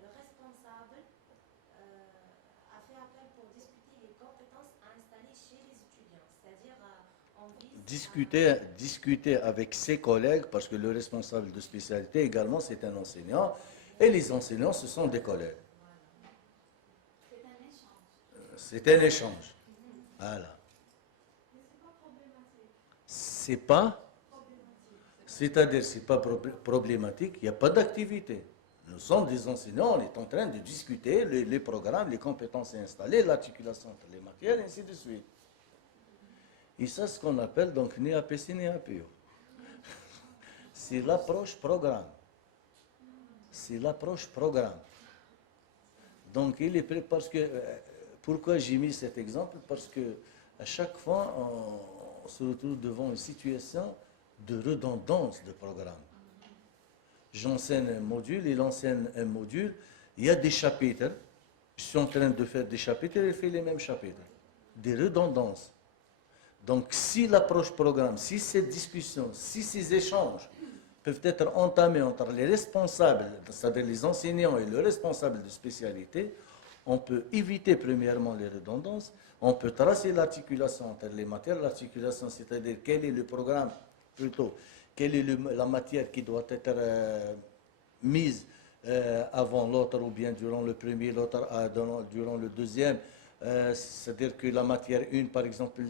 le responsable a fait appel pour discuter les compétences à installer chez les étudiants. C'est-à-dire, on vise discuter avec ses collègues, parce que le responsable de spécialité également, c'est un enseignant, et les enseignants, ce sont des collègues. C'est un échange. C'est un échange. Voilà. Mais c'est pas problématique. C'est pas? C'est-à-dire, c'est pas problématique, il n'y a pas d'activité. Nous sommes des enseignants, on est en train de discuter les programmes, les compétences installées, l'articulation entre les matières, et ainsi de suite. Et ça, c'est ce qu'on appelle donc ni APC ni APO. C'est l'approche programme. c'est l'approche programme. Donc, il est prêt parce que, pourquoi j'ai mis cet exemple? Parce que à chaque fois, on se retrouve devant une situation de redondance de programme. J'enseigne un module, il enseigne un module, il y a des chapitres, je suis en train de faire des chapitres, il fait les mêmes chapitres. Des redondances. Donc, si l'approche programme, si cette discussion, si ces échanges peuvent être entamés entre les responsables, c'est-à-dire les enseignants et le responsable de spécialité, on peut éviter premièrement les redondances, on peut tracer l'articulation entre les matières, l'articulation, c'est-à-dire quel est le programme, plutôt, quelle est la matière qui doit être mise avant l'autre, ou bien durant le premier, l'autre durant le deuxième. C'est-à-dire que la matière 1, par exemple,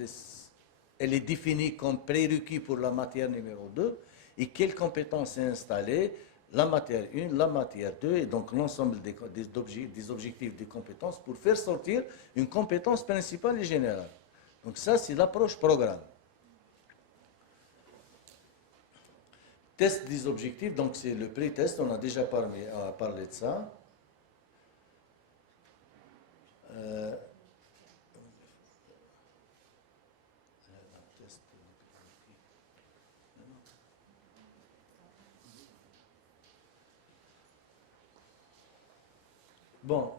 elle est définie comme prérequis pour la matière numéro 2, et quelles compétences est installée, la matière 1, la matière 2, et donc l'ensemble des objectifs des compétences pour faire sortir une compétence principale et générale. Donc ça, c'est l'approche programme. Test des objectifs, donc c'est le pré-test, on a déjà parlé de ça. Bon,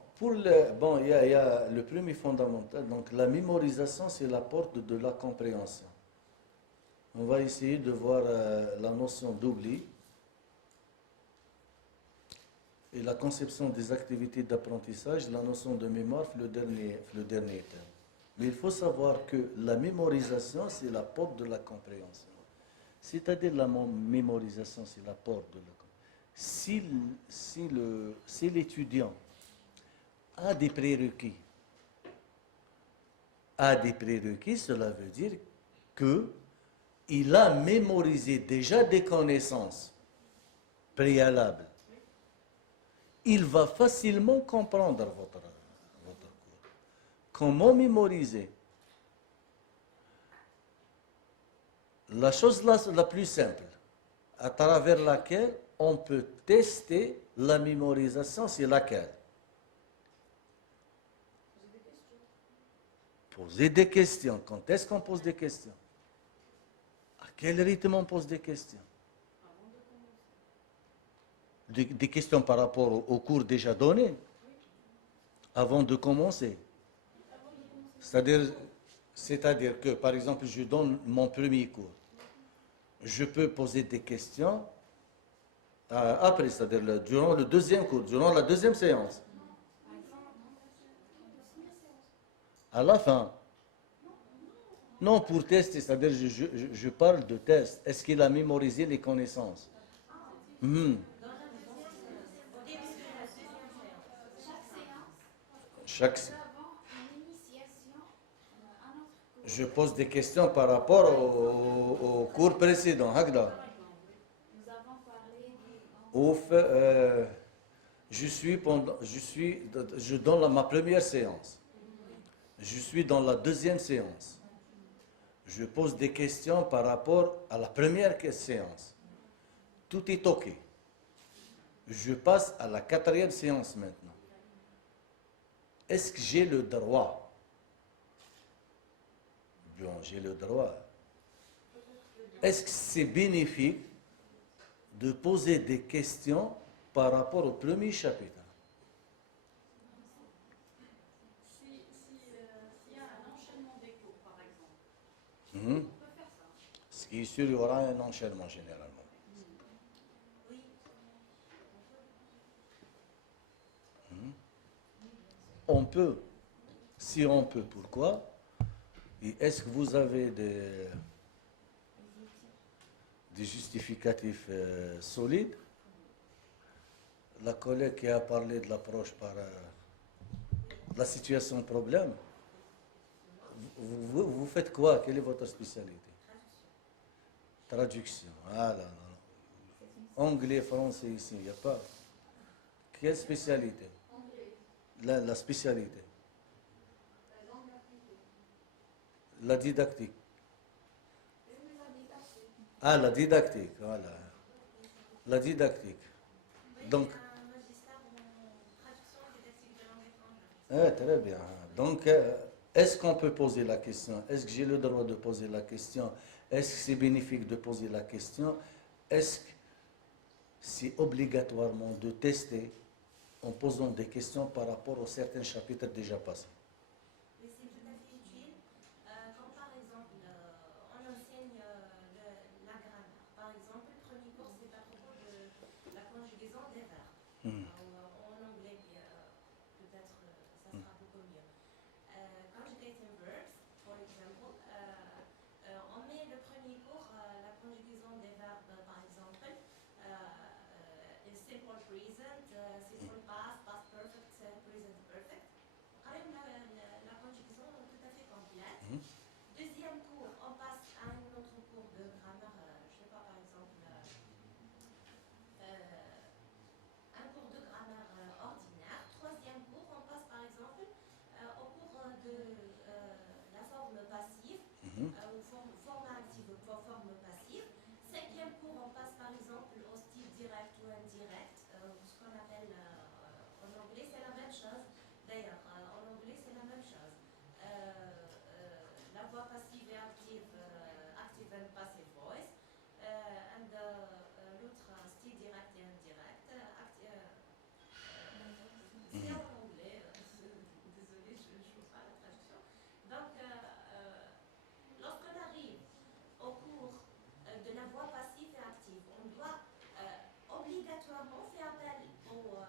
il y a le premier fondamental, donc la mémorisation, c'est la porte de la compréhension. On va essayer de voir la notion d'oubli et la conception des activités d'apprentissage, la notion de mémoire, le dernier terme. Mais il faut savoir que la mémorisation, c'est la porte de la compréhension. C'est-à-dire la mémorisation, c'est la porte de la compréhension. Si l'étudiant a des prérequis, cela veut dire qu'il a mémorisé déjà des connaissances préalables. Il va facilement comprendre votre cours. Comment mémoriser? La chose la plus simple, à travers laquelle on peut tester la mémorisation, c'est laquelle? Poser des questions. Quand est-ce qu'on pose des questions? À quel rythme on pose des questions? Des questions par rapport au cours déjà donné, avant de commencer. C'est-à-dire que, par exemple, je donne mon premier cours. Je peux poser des questions après, c'est-à-dire durant le deuxième cours, durant la deuxième séance. À la fin. Non, pour tester, c'est-à-dire je parle de test. Est-ce qu'il a mémorisé les connaissances? Je pose des questions par rapport au cours précédent. Je donne ma première séance. Je suis dans la deuxième séance. Je pose des questions par rapport à la première séance. Tout est OK. Je passe à la quatrième séance maintenant. Est-ce que j'ai le droit? Bon, j'ai le droit. Est-ce que c'est bénéfique de poser des questions par rapport au premier chapitre? S'il y a un enchaînement des cours, par exemple, on peut faire ça. Ce qui est sûr, il y aura un enchaînement généralement. On peut. Si on peut, pourquoi? Et est-ce que vous avez des justificatifs solides? La collègue qui a parlé de l'approche par la situation problème, vous faites quoi? Quelle est votre spécialité? Traduction. Ah là, non. Anglais, français ici, il n'y a pas. Quelle spécialité? La spécialité. La didactique. Ah, la didactique, voilà. La didactique. Donc, Très bien. Donc, est-ce qu'on peut poser la question? Est-ce que j'ai le droit de poser la question? Est-ce que c'est bénéfique de poser la question? Est-ce que c'est obligatoirement de tester en posant des questions par rapport aux certains chapitres déjà passés? Mais c'est tout à fait utile. Quand par exemple, on enseigne la grammaire. Par exemple, le premier cours, c'est à propos de la conjugaison des verbes. En anglais, peut-être ça sera beaucoup mieux. Conjugating verbs, for example, on met le premier cours la conjugaison des verbes, par exemple, simple present, simple past, past perfect, present perfect. Quand même la conjugaison tout à fait complète. Deuxième cours, on passe à un autre cours de grammaire, je ne sais pas, par exemple, un cours de grammaire ordinaire. Troisième cours, on passe par exemple au cours de la forme passive, ou forme active ou forme passive. Cinquième cours, on passe par exemple au style direct ou indirect, ce qu'on appelle en anglais, c'est la même chose. D'ailleurs, en anglais, c'est la même chose. La voix passive et active, active and passive voice, and l'autre style direct et indirect. C'est en anglais, désolée, je ne trouve pas la traduction. Donc, lorsqu'on arrive au cours de la voix passive et active, on doit obligatoirement faire appel au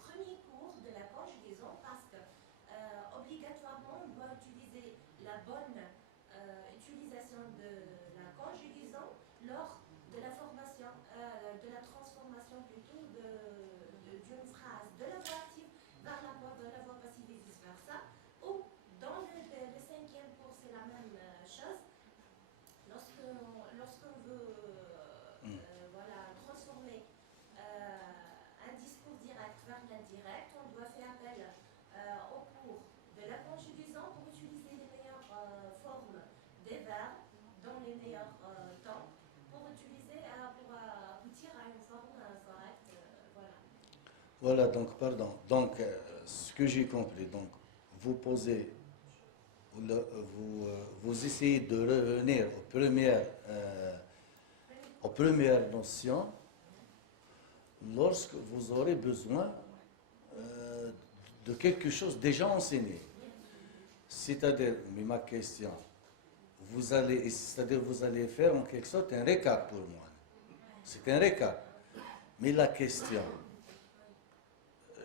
premier cours de la conjugaison parce que obligatoirement on doit utiliser la bonne utilisation de la conjugaison lors de la formation, de la transformation plutôt d'une phrase de la voix active vers de la voix passive et vice versa. Ou dans le cinquième cours, c'est la même chose. Lorsqu'on veut voilà, transformer un discours direct vers l'indirect, on doit faire appel au cours de la conjugaison pour utiliser les meilleures formes des verbes dans les meilleurs temps, pour utiliser, pour aboutir à une forme correcte. Voilà. Voilà, donc, pardon. Donc, ce que j'ai compris, donc, vous posez, vous essayez de revenir aux premières notions lorsque vous aurez besoin de quelque chose déjà enseigné. C'est-à-dire, mais ma question, c'est-à-dire vous allez faire en quelque sorte un récap pour moi. C'est un récap. Mais la question,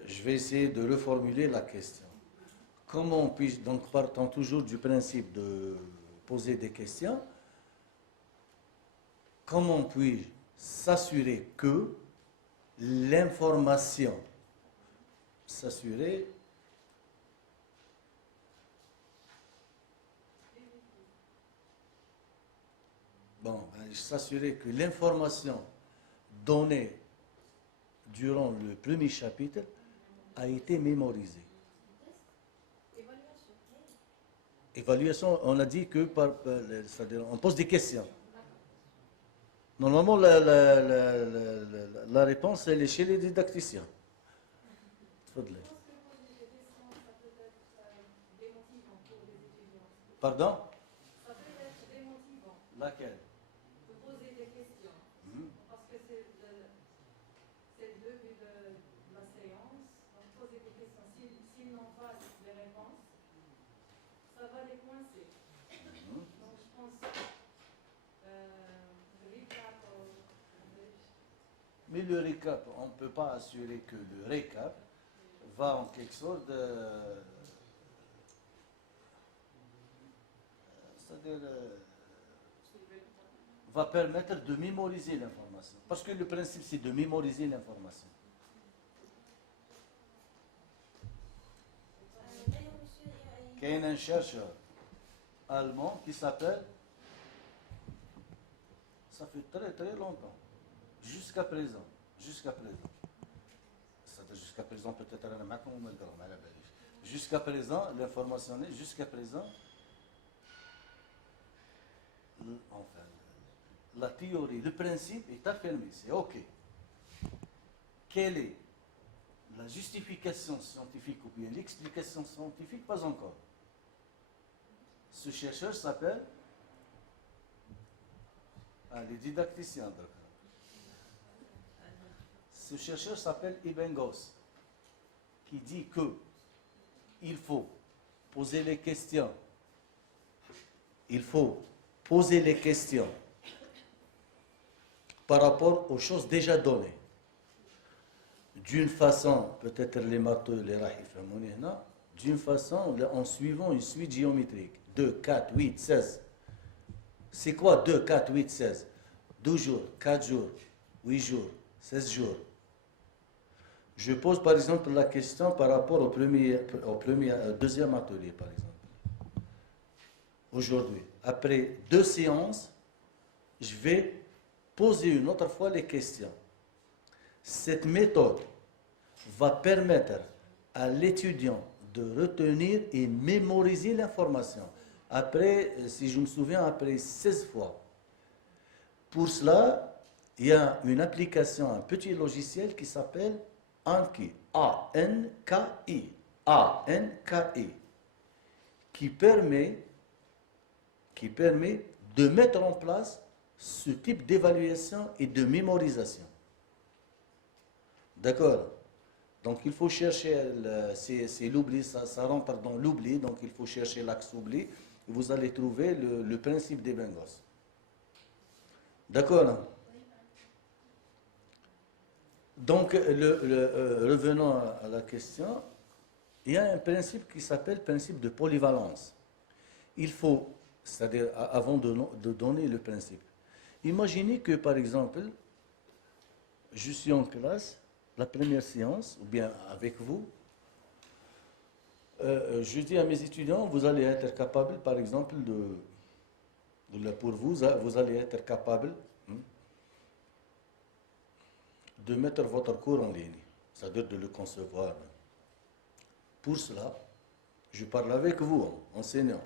je vais essayer de reformuler la question. Comment puis-je, donc partant toujours du principe de poser des questions, comment puis-je s'assurer que l'information, s'assurer que l'information donnée durant le premier chapitre a été mémorisée. Évaluation, on a dit que c'est-à-dire on pose des questions. Normalement, la réponse, elle est chez les didacticiens. Pardon? Ça peut être démotivant. Laquelle? De poser des questions. Parce que c'est le but de la séance. Donc, poser des questions. S'ils n'ont pas de réponse, ça va les coincer. Donc, je pense Mais le récap, on ne peut pas assurer que le récap va en quelque sorte c'est-à-dire va permettre de mémoriser l'information. Parce que le principe, c'est de mémoriser l'information. Il y a un chercheur allemand qui s'appelle, ça fait très très longtemps, jusqu'à présent, c'est-à-dire jusqu'à présent peut-être jusqu'à présent, l'information est jusqu'à présent, enfin, la théorie, le principe est affirmé, c'est OK. Quelle est la justification scientifique ou bien l'explication scientifique, pas encore. Ce chercheur s'appelle le didacticien, d'accord. Ce chercheur s'appelle Ibn Gauss, qui dit que il faut poser les questions. Il faut poser les questions par rapport aux choses déjà données. D'une façon, peut-être les matheux, les rahif, d'une façon en suivant une suite géométrique. 2, 4, 8, 16. C'est quoi 2, 4, 8, 16? 12 jours, 4 jours, 8 jours, 16 jours. Je pose par exemple la question par rapport au deuxième atelier, par exemple. Aujourd'hui, après 2 séances, je vais poser une autre fois les questions. Cette méthode va permettre à l'étudiant de retenir et mémoriser l'information. Après, si je me souviens, après 16 fois. Pour cela, il y a une application, un petit logiciel qui s'appelle Anki, A-N-K-I, A-N-K-I, qui permet de mettre en place ce type d'évaluation et de mémorisation. D'accord? Donc il faut chercher, c'est l'oubli, ça rentre dans l'oubli, donc il faut chercher l'axe oubli, et vous allez trouver le principe des Bengos. D'accord? Donc, revenons à la question, il y a un principe qui s'appelle principe de polyvalence. Il faut, c'est-à-dire avant de donner le principe, imaginez que par exemple, je suis en classe, la première séance, ou bien avec vous, je dis à mes étudiants, vous allez être capable, par exemple, pour vous allez être capable de mettre votre cours en ligne, c'est-à-dire de le concevoir. Pour cela, je parle avec vous, enseignants.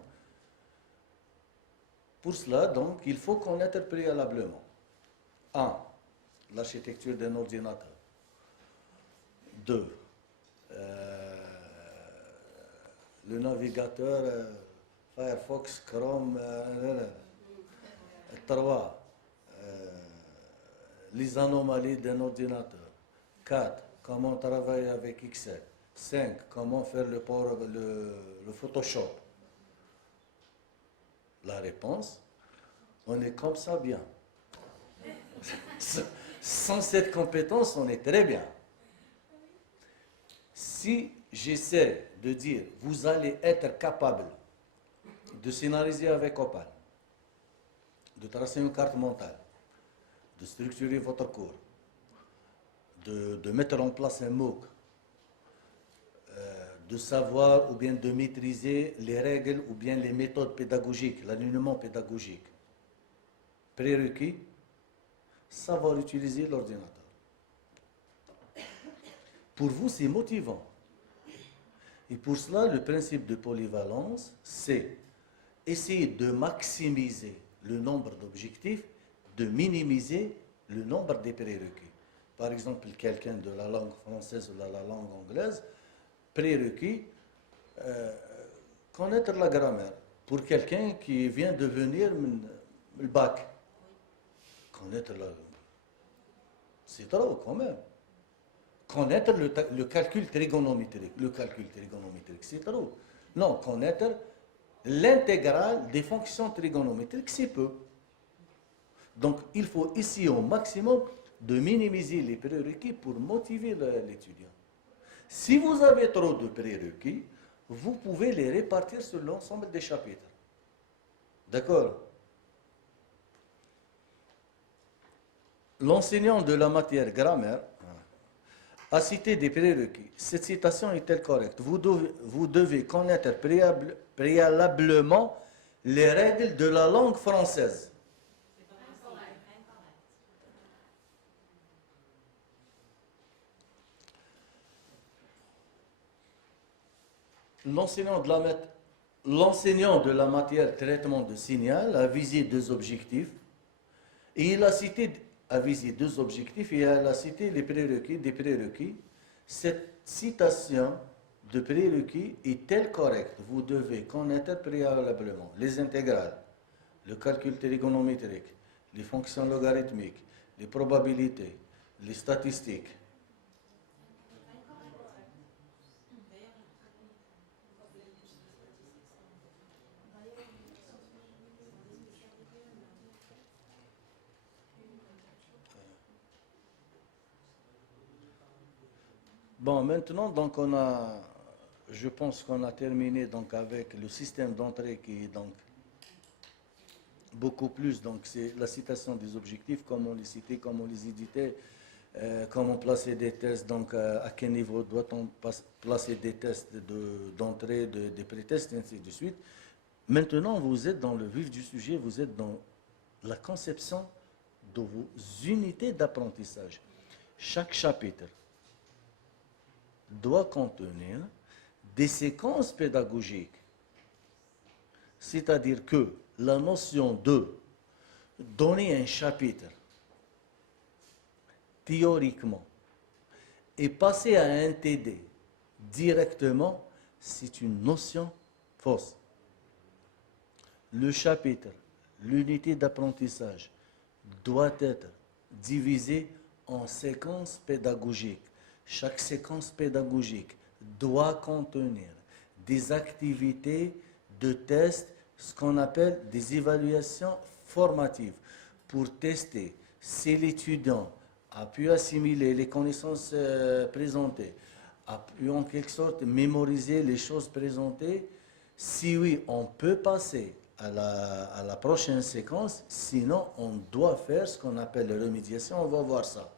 Pour cela, donc, il faut connaître préalablement 1. L'architecture d'un ordinateur. 2. Le navigateur Firefox, Chrome. 3. Les anomalies d'un ordinateur. 4. Comment travailler avec Excel. 5. Comment faire le Photoshop. La réponse, on est comme ça bien. Sans cette compétence, on est très bien. Si j'essaie de dire, vous allez être capable de scénariser avec Opal, de tracer une carte mentale, de structurer votre cours, de mettre en place un MOOC, de savoir ou bien de maîtriser les règles ou bien les méthodes pédagogiques, l'alignement pédagogique. Prérequis, savoir utiliser l'ordinateur. Pour vous, c'est motivant. Et pour cela, le principe de polyvalence, c'est essayer de maximiser le nombre d'objectifs, de minimiser le nombre des prérequis. Par exemple, quelqu'un de la langue française ou de la langue anglaise, prérequis, connaître la grammaire. Pour quelqu'un qui vient de venir le bac, connaître la... C'est trop quand même. Connaître le calcul trigonométrique. Le calcul trigonométrique, c'est trop. Non, connaître l'intégrale des fonctions trigonométriques, c'est peu. Donc, il faut essayer au maximum de minimiser les prérequis pour motiver l'étudiant. Si vous avez trop de prérequis, vous pouvez les répartir sur l'ensemble des chapitres. D'accord? L'enseignant de la matière grammaire a cité des prérequis. Cette citation est-elle correcte? Vous devez connaître préalablement les règles de la langue française. L'enseignant de la matière traitement de signal a visé 2 objectifs et il a visé 2 objectifs et il a cité des prérequis Cette citation de prérequis est-elle correcte? Vous devez connaître préalablement les intégrales, le calcul trigonométrique, les fonctions logarithmiques, les probabilités, les statistiques. Bon, maintenant, donc je pense qu'on a terminé donc avec le système d'entrée qui est donc beaucoup plus, donc c'est la citation des objectifs, comment les citer, comment les éditer, comment placer des tests, donc à quel niveau doit-on placer des tests d'entrée, des pré-tests, et ainsi de suite. Maintenant, vous êtes dans le vif du sujet, vous êtes dans la conception de vos unités d'apprentissage. Chaque chapitre doit contenir des séquences pédagogiques. C'est-à-dire que la notion de donner un chapitre théoriquement et passer à un TD directement, c'est une notion fausse. Le chapitre, l'unité d'apprentissage, doit être divisé en séquences pédagogiques. Chaque séquence pédagogique doit contenir des activités de test, ce qu'on appelle des évaluations formatives, pour tester si l'étudiant a pu assimiler les connaissances présentées, a pu en quelque sorte mémoriser les choses présentées. Si oui, on peut passer à la prochaine séquence, sinon on doit faire ce qu'on appelle la remédiation, on va voir ça.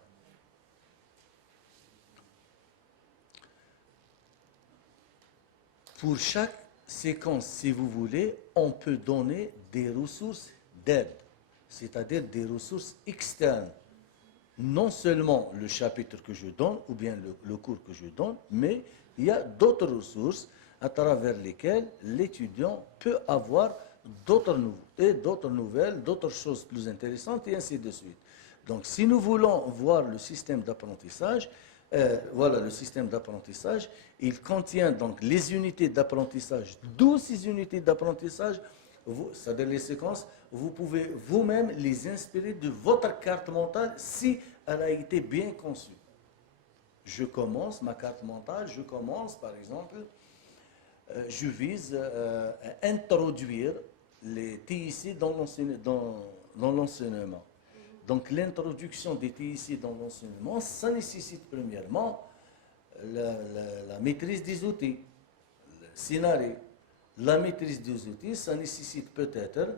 Pour chaque séquence, si vous voulez, on peut donner des ressources d'aide, c'est-à-dire des ressources externes. Non seulement le chapitre que je donne, ou bien le cours que je donne, mais il y a d'autres ressources à travers lesquelles l'étudiant peut avoir d'autres nouveautés, d'autres nouvelles, d'autres choses plus intéressantes, et ainsi de suite. Donc, si nous voulons voir le système d'apprentissage, voilà le système d'apprentissage, il contient donc les unités d'apprentissage. D'où ces unités d'apprentissage, c'est-à-dire les séquences, vous pouvez vous-même les inspirer de votre carte mentale si elle a été bien conçue. Je commence ma carte mentale, je commence par exemple, je vise à introduire les TIC dans l'enseignement. Donc l'introduction des TIC dans l'enseignement, ça nécessite premièrement la maîtrise des outils, le scénario. La maîtrise des outils, ça nécessite peut-être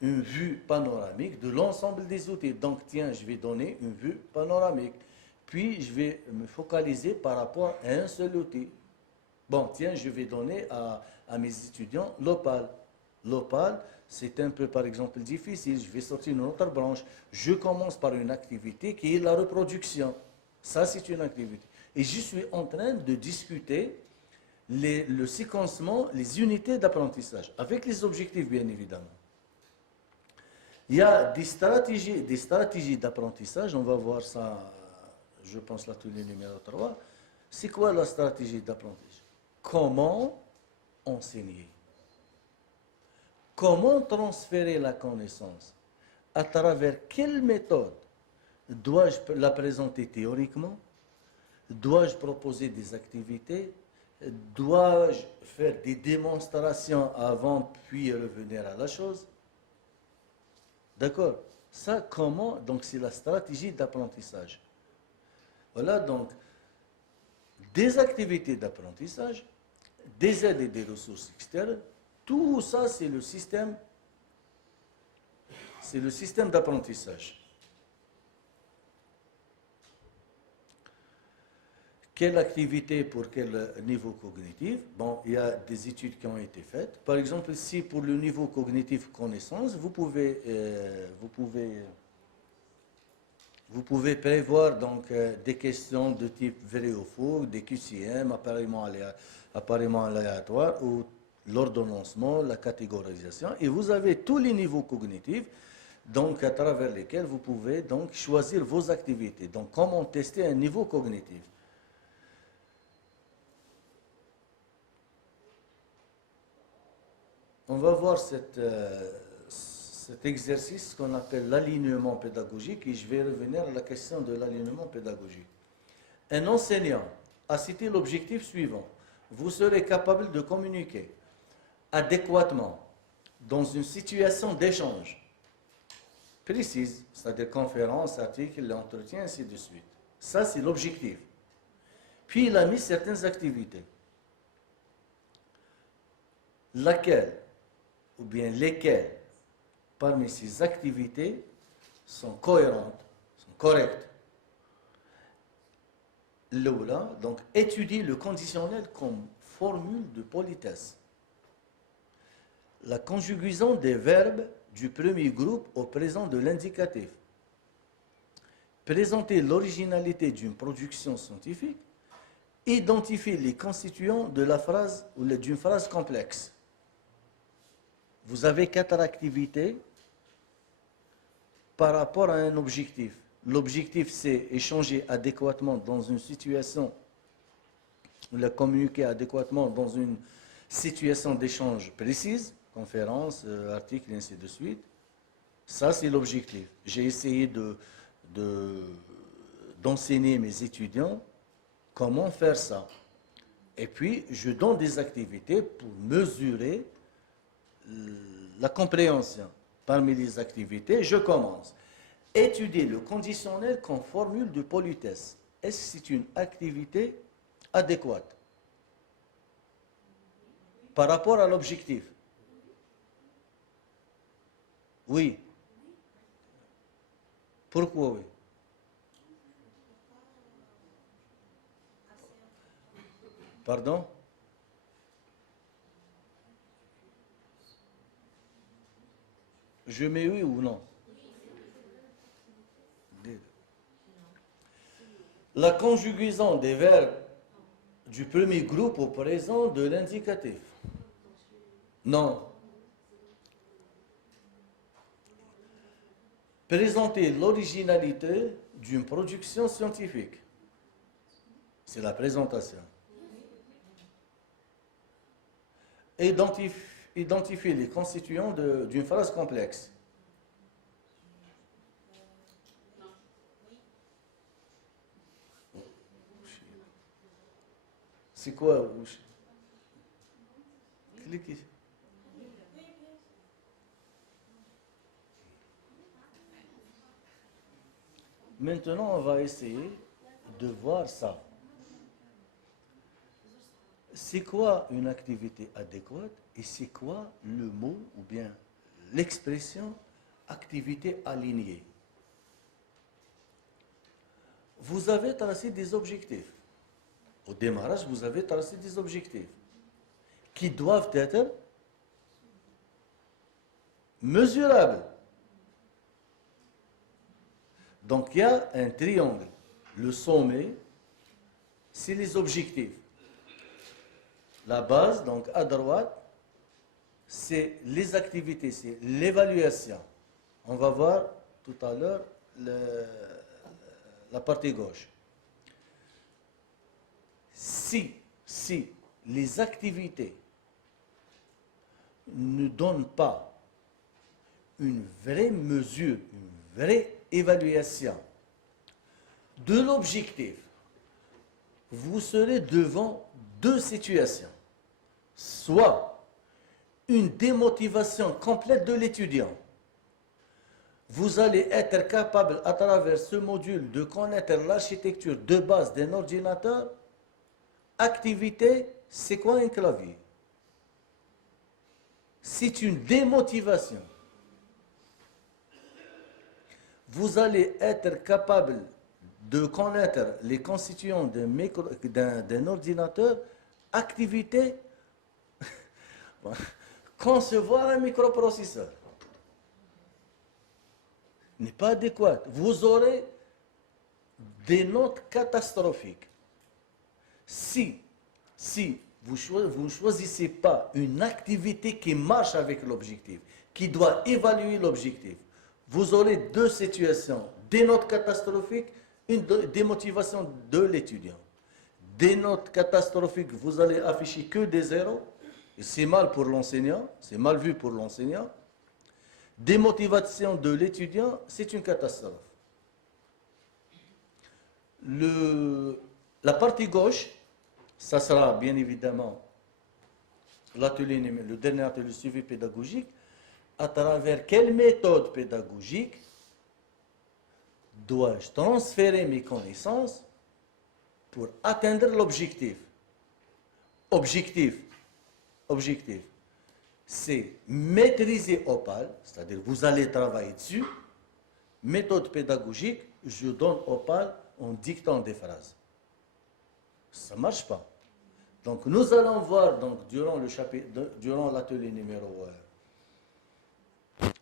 une vue panoramique de l'ensemble des outils. Donc tiens, je vais donner une vue panoramique. Puis je vais me focaliser par rapport à un seul outil. Bon, tiens, je vais donner à mes étudiants l'OPAL. L'OPAL, c'est un peu, par exemple, difficile. Je vais sortir une autre branche. Je commence par une activité qui est la reproduction. Ça, c'est une activité. Et je suis en train de discuter le séquencement, les unités d'apprentissage, avec les objectifs, bien évidemment. Il y a des stratégies d'apprentissage. On va voir ça, je pense, l'atelier numéro 3. C'est quoi la stratégie d'apprentissage? Comment enseigner? Comment transférer la connaissance? À travers quelle méthode? Dois-je la présenter théoriquement? Dois-je proposer des activités? Dois-je faire des démonstrations avant, puis revenir à la chose? D'accord? Ça, comment? Donc, c'est la stratégie d'apprentissage. Voilà, donc, des activités d'apprentissage, des aides et des ressources externes, tout ça, c'est le système d'apprentissage. Quelle activité pour quel niveau cognitif? Bon, il y a des études qui ont été faites. Par exemple, si pour le niveau cognitif connaissance, vous pouvez prévoir donc des questions de type vrai ou faux, des QCM, appareillement aléatoire, ou l'ordonnancement, la catégorisation. Et vous avez tous les niveaux cognitifs, donc à travers lesquels vous pouvez donc choisir vos activités. Donc, comment tester un niveau cognitif? on va voir cet exercice qu'on appelle l'alignement pédagogique et je vais revenir à la question de l'alignement pédagogique. Un enseignant a cité l'objectif suivant. Vous serez capable de communiquer adéquatement dans une situation d'échange précise, c'est-à-dire conférence, article, entretien, ainsi de suite. Ça, c'est l'objectif. Puis, il a mis certaines activités. Laquelle, ou bien lesquelles, parmi ces activités, sont cohérentes, sont correctes. Là, donc, étudier le conditionnel comme formule de politesse. La conjugaison des verbes du premier groupe au présent de l'indicatif. Présenter l'originalité d'une production scientifique. Identifier les constituants de la phrase ou d'une phrase complexe. Vous avez 4 activités par rapport à un objectif. L'objectif, c'est échanger adéquatement dans une situation, ou la communiquer adéquatement dans une situation d'échange précise, conférence, article, et ainsi de suite. Ça, c'est l'objectif. J'ai essayé d'enseigner mes étudiants comment faire ça. Et puis, je donne des activités pour mesurer la compréhension. Parmi les activités, je commence. Étudier le conditionnel comme formule de politesse. Est-ce que c'est une activité adéquate par rapport à l'objectif? Oui. Pourquoi oui? Pardon? Je mets oui ou non? La conjugaison des verbes du premier groupe au présent de l'indicatif. Non. Présenter l'originalité d'une production scientifique. C'est la présentation. Identifier les constituants d'une phrase complexe. C'est quoi? Cliquez. Maintenant, on va essayer de voir ça. C'est quoi une activité adéquate et c'est quoi le mot ou bien l'expression activité alignée? Vous avez tracé des objectifs. Au démarrage, vous avez tracé des objectifs qui doivent être mesurables. Donc, il y a un triangle. Le sommet, c'est les objectifs. La base, donc à droite, c'est les activités, c'est l'évaluation. On va voir tout à l'heure la partie gauche. Si les activités ne donnent pas une vraie mesure, une vraie évaluation de l'objectif, vous serez devant 2 situations. Soit une démotivation complète de l'étudiant. Vous allez être capable, à travers ce module, de connaître l'architecture de base d'un ordinateur. Activité, c'est quoi un clavier? C'est une démotivation. Vous allez être capable de connaître les constituants d'un ordinateur. Activité, concevoir un microprocesseur n'est pas adéquat. Vous aurez des notes catastrophiques. Si vous ne choisissez pas une activité qui marche avec l'objectif, qui doit évaluer l'objectif, vous aurez 2 situations, des notes catastrophiques, une démotivation de l'étudiant. Des notes catastrophiques, vous allez afficher que des zéros, Et c'est mal pour l'enseignant, c'est mal vu pour l'enseignant. Démotivation de l'étudiant, c'est une catastrophe. La partie gauche, ça sera bien évidemment le dernier atelier suivi pédagogique. À travers quelle méthode pédagogique dois-je transférer mes connaissances pour atteindre l'objectif? Objectif, c'est maîtriser Opal, c'est-à-dire vous allez travailler dessus. Méthode pédagogique, je donne Opal en dictant des phrases. Ça ne marche pas. Donc nous allons voir donc, durant l'atelier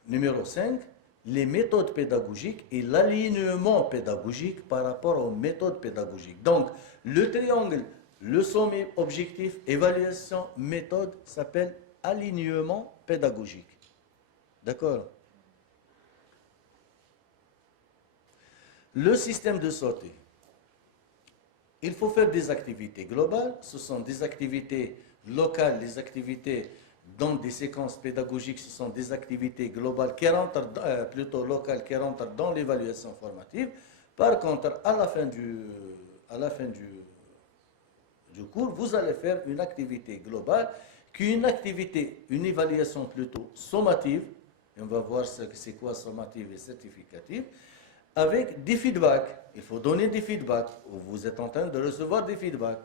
numéro 5, les méthodes pédagogiques et l'alignement pédagogique par rapport aux méthodes pédagogiques. Donc, le triangle, le sommet, objectif, évaluation, méthode s'appelle alignement pédagogique. D'accord? Le système de sortie. Il faut faire des activités globales. Ce sont des activités locales, les activités dans des séquences pédagogiques, ce sont des activités globales qui rentrent, plutôt locales, qui rentrent dans l'évaluation formative. Par contre, à la fin du cours, vous allez faire une activité globale, qui est une évaluation plutôt sommative, et on va voir c'est quoi sommative et certificative, avec des feedbacks. Il faut donner des feedbacks. Vous êtes en train de recevoir des feedbacks.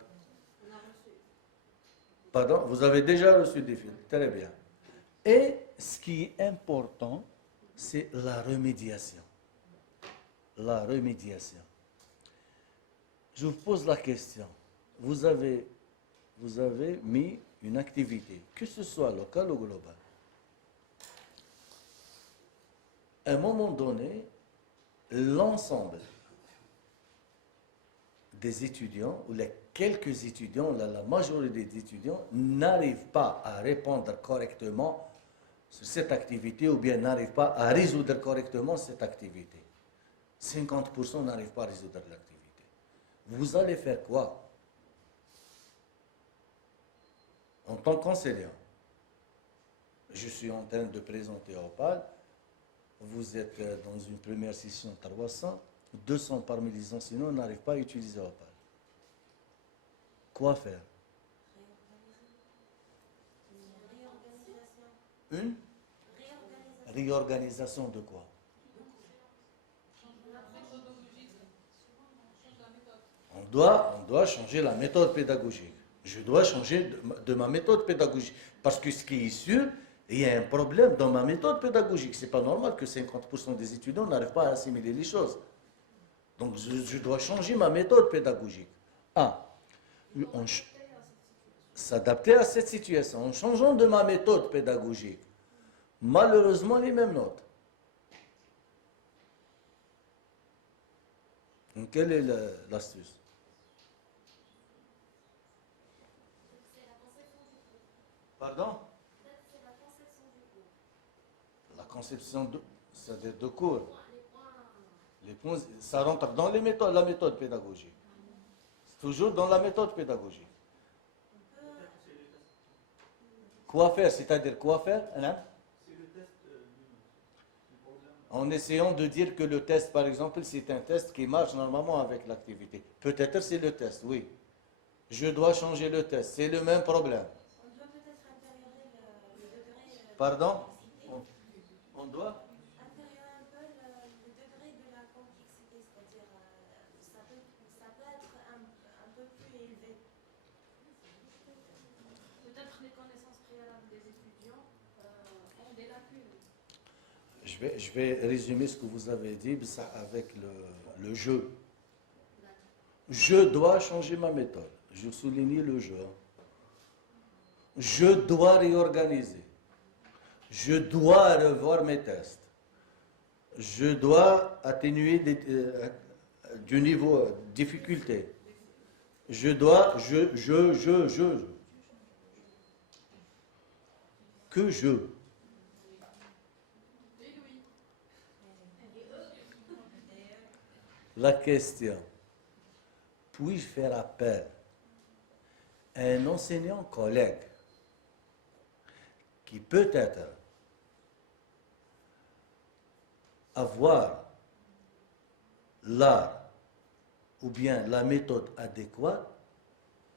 Pardon, vous avez déjà reçu des feedbacks. Très bien. Et ce qui est important, c'est la remédiation. La remédiation. Je vous pose la question. Vous avez mis une activité, que ce soit locale ou globale. À un moment donné, l'ensemble des étudiants, ou les quelques étudiants, la majorité des étudiants, n'arrivent pas à répondre correctement sur cette activité ou bien n'arrivent pas à résoudre correctement cette activité. 50% n'arrivent pas à résoudre l'activité. Vous allez faire quoi? En tant qu'enseignant, je suis en train de présenter Opal. Vous êtes dans une première session 300, 200 parmi les enseignants n'arrivent pas à utiliser Opal. Quoi faire? Une réorganisation de quoi? On doit changer la méthode pédagogique. Je dois changer de ma méthode pédagogique. Parce que ce qui est sûr, il y a un problème dans ma méthode pédagogique. Ce n'est pas normal que 50% des étudiants n'arrivent pas à assimiler les choses. Donc, je dois changer ma méthode pédagogique. S'adapter à cette situation. En changeant de ma méthode pédagogique, malheureusement, les mêmes notes. Donc, quelle est l'astuce? Pardon? La conception c'est-à-dire de cours. Les points, ça rentre dans la méthode pédagogique. C'est toujours dans la méthode pédagogique. Quoi faire? C'est-à-dire quoi faire? En essayant de dire que le test, par exemple, c'est un test qui marche normalement avec l'activité. Peut-être c'est le test, oui. Je dois changer le test. C'est le même problème. On doit peut-être intériorer le degré. Pardon? On doit? Intériorer un peu le degré de la complexité, c'est-à-dire ça peut être un peu plus élevé. Peut-être les connaissances préalables des étudiants ont des lacunes. Je vais résumer ce que vous avez dit ça avec le jeu. Je dois changer ma méthode. Je souligne le jeu. Je dois réorganiser. Je dois revoir mes tests. Je dois atténuer du niveau de difficulté. Je dois, Que je. La question, puis-je faire appel à un enseignant collègue qui peut-être avoir l'art ou bien la méthode adéquate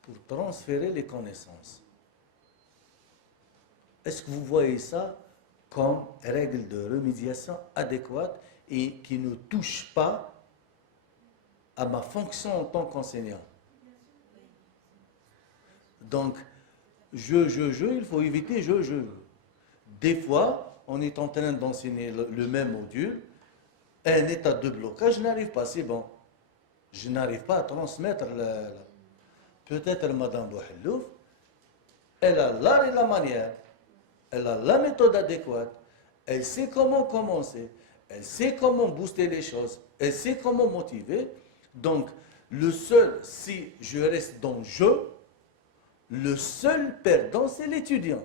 pour transférer les connaissances. Est-ce que vous voyez ça comme règle de remédiation adéquate et qui ne touche pas à ma fonction en tant qu'enseignant? Donc, il faut éviter je. Des fois, on est en train d'enseigner le même module, un état de blocage, je n'arrive pas, c'est bon. Je n'arrive pas à transmettre peut-être Madame Bouhellouf, elle a l'art et la manière, elle a la méthode adéquate, elle sait comment commencer, elle sait comment booster les choses, elle sait comment motiver. Donc, si je reste dans le seul perdant, c'est l'étudiant.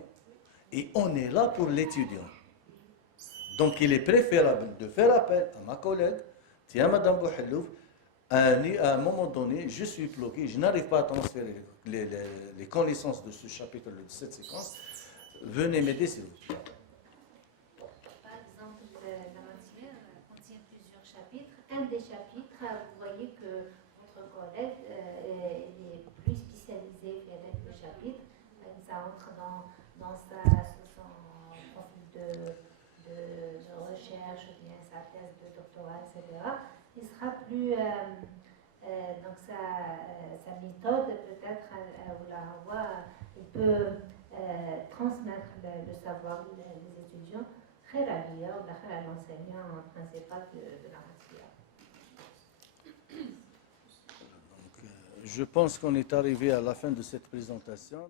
Et on est là pour l'étudiant. Donc, il est préférable de faire appel à ma collègue, tiens, Madame Bouhellouf, à un moment donné, je suis bloqué, je n'arrive pas à transférer les connaissances de ce chapitre, de cette séquence. Venez m'aider, s'il vous plaît. Par exemple, la matière contient plusieurs chapitres. Un des chapitres, vous voyez que votre collègue est plus spécialisé vers le chapitre. Ça entre dans son profil de recherche, ou bien sa thèse de doctorat, etc. Il sera plus... donc sa méthode, peut-être, vous la revoir, il peut transmettre le savoir des étudiants très à l'enseignant principal de la matière. Donc, je pense qu'on est arrivé à la fin de cette présentation.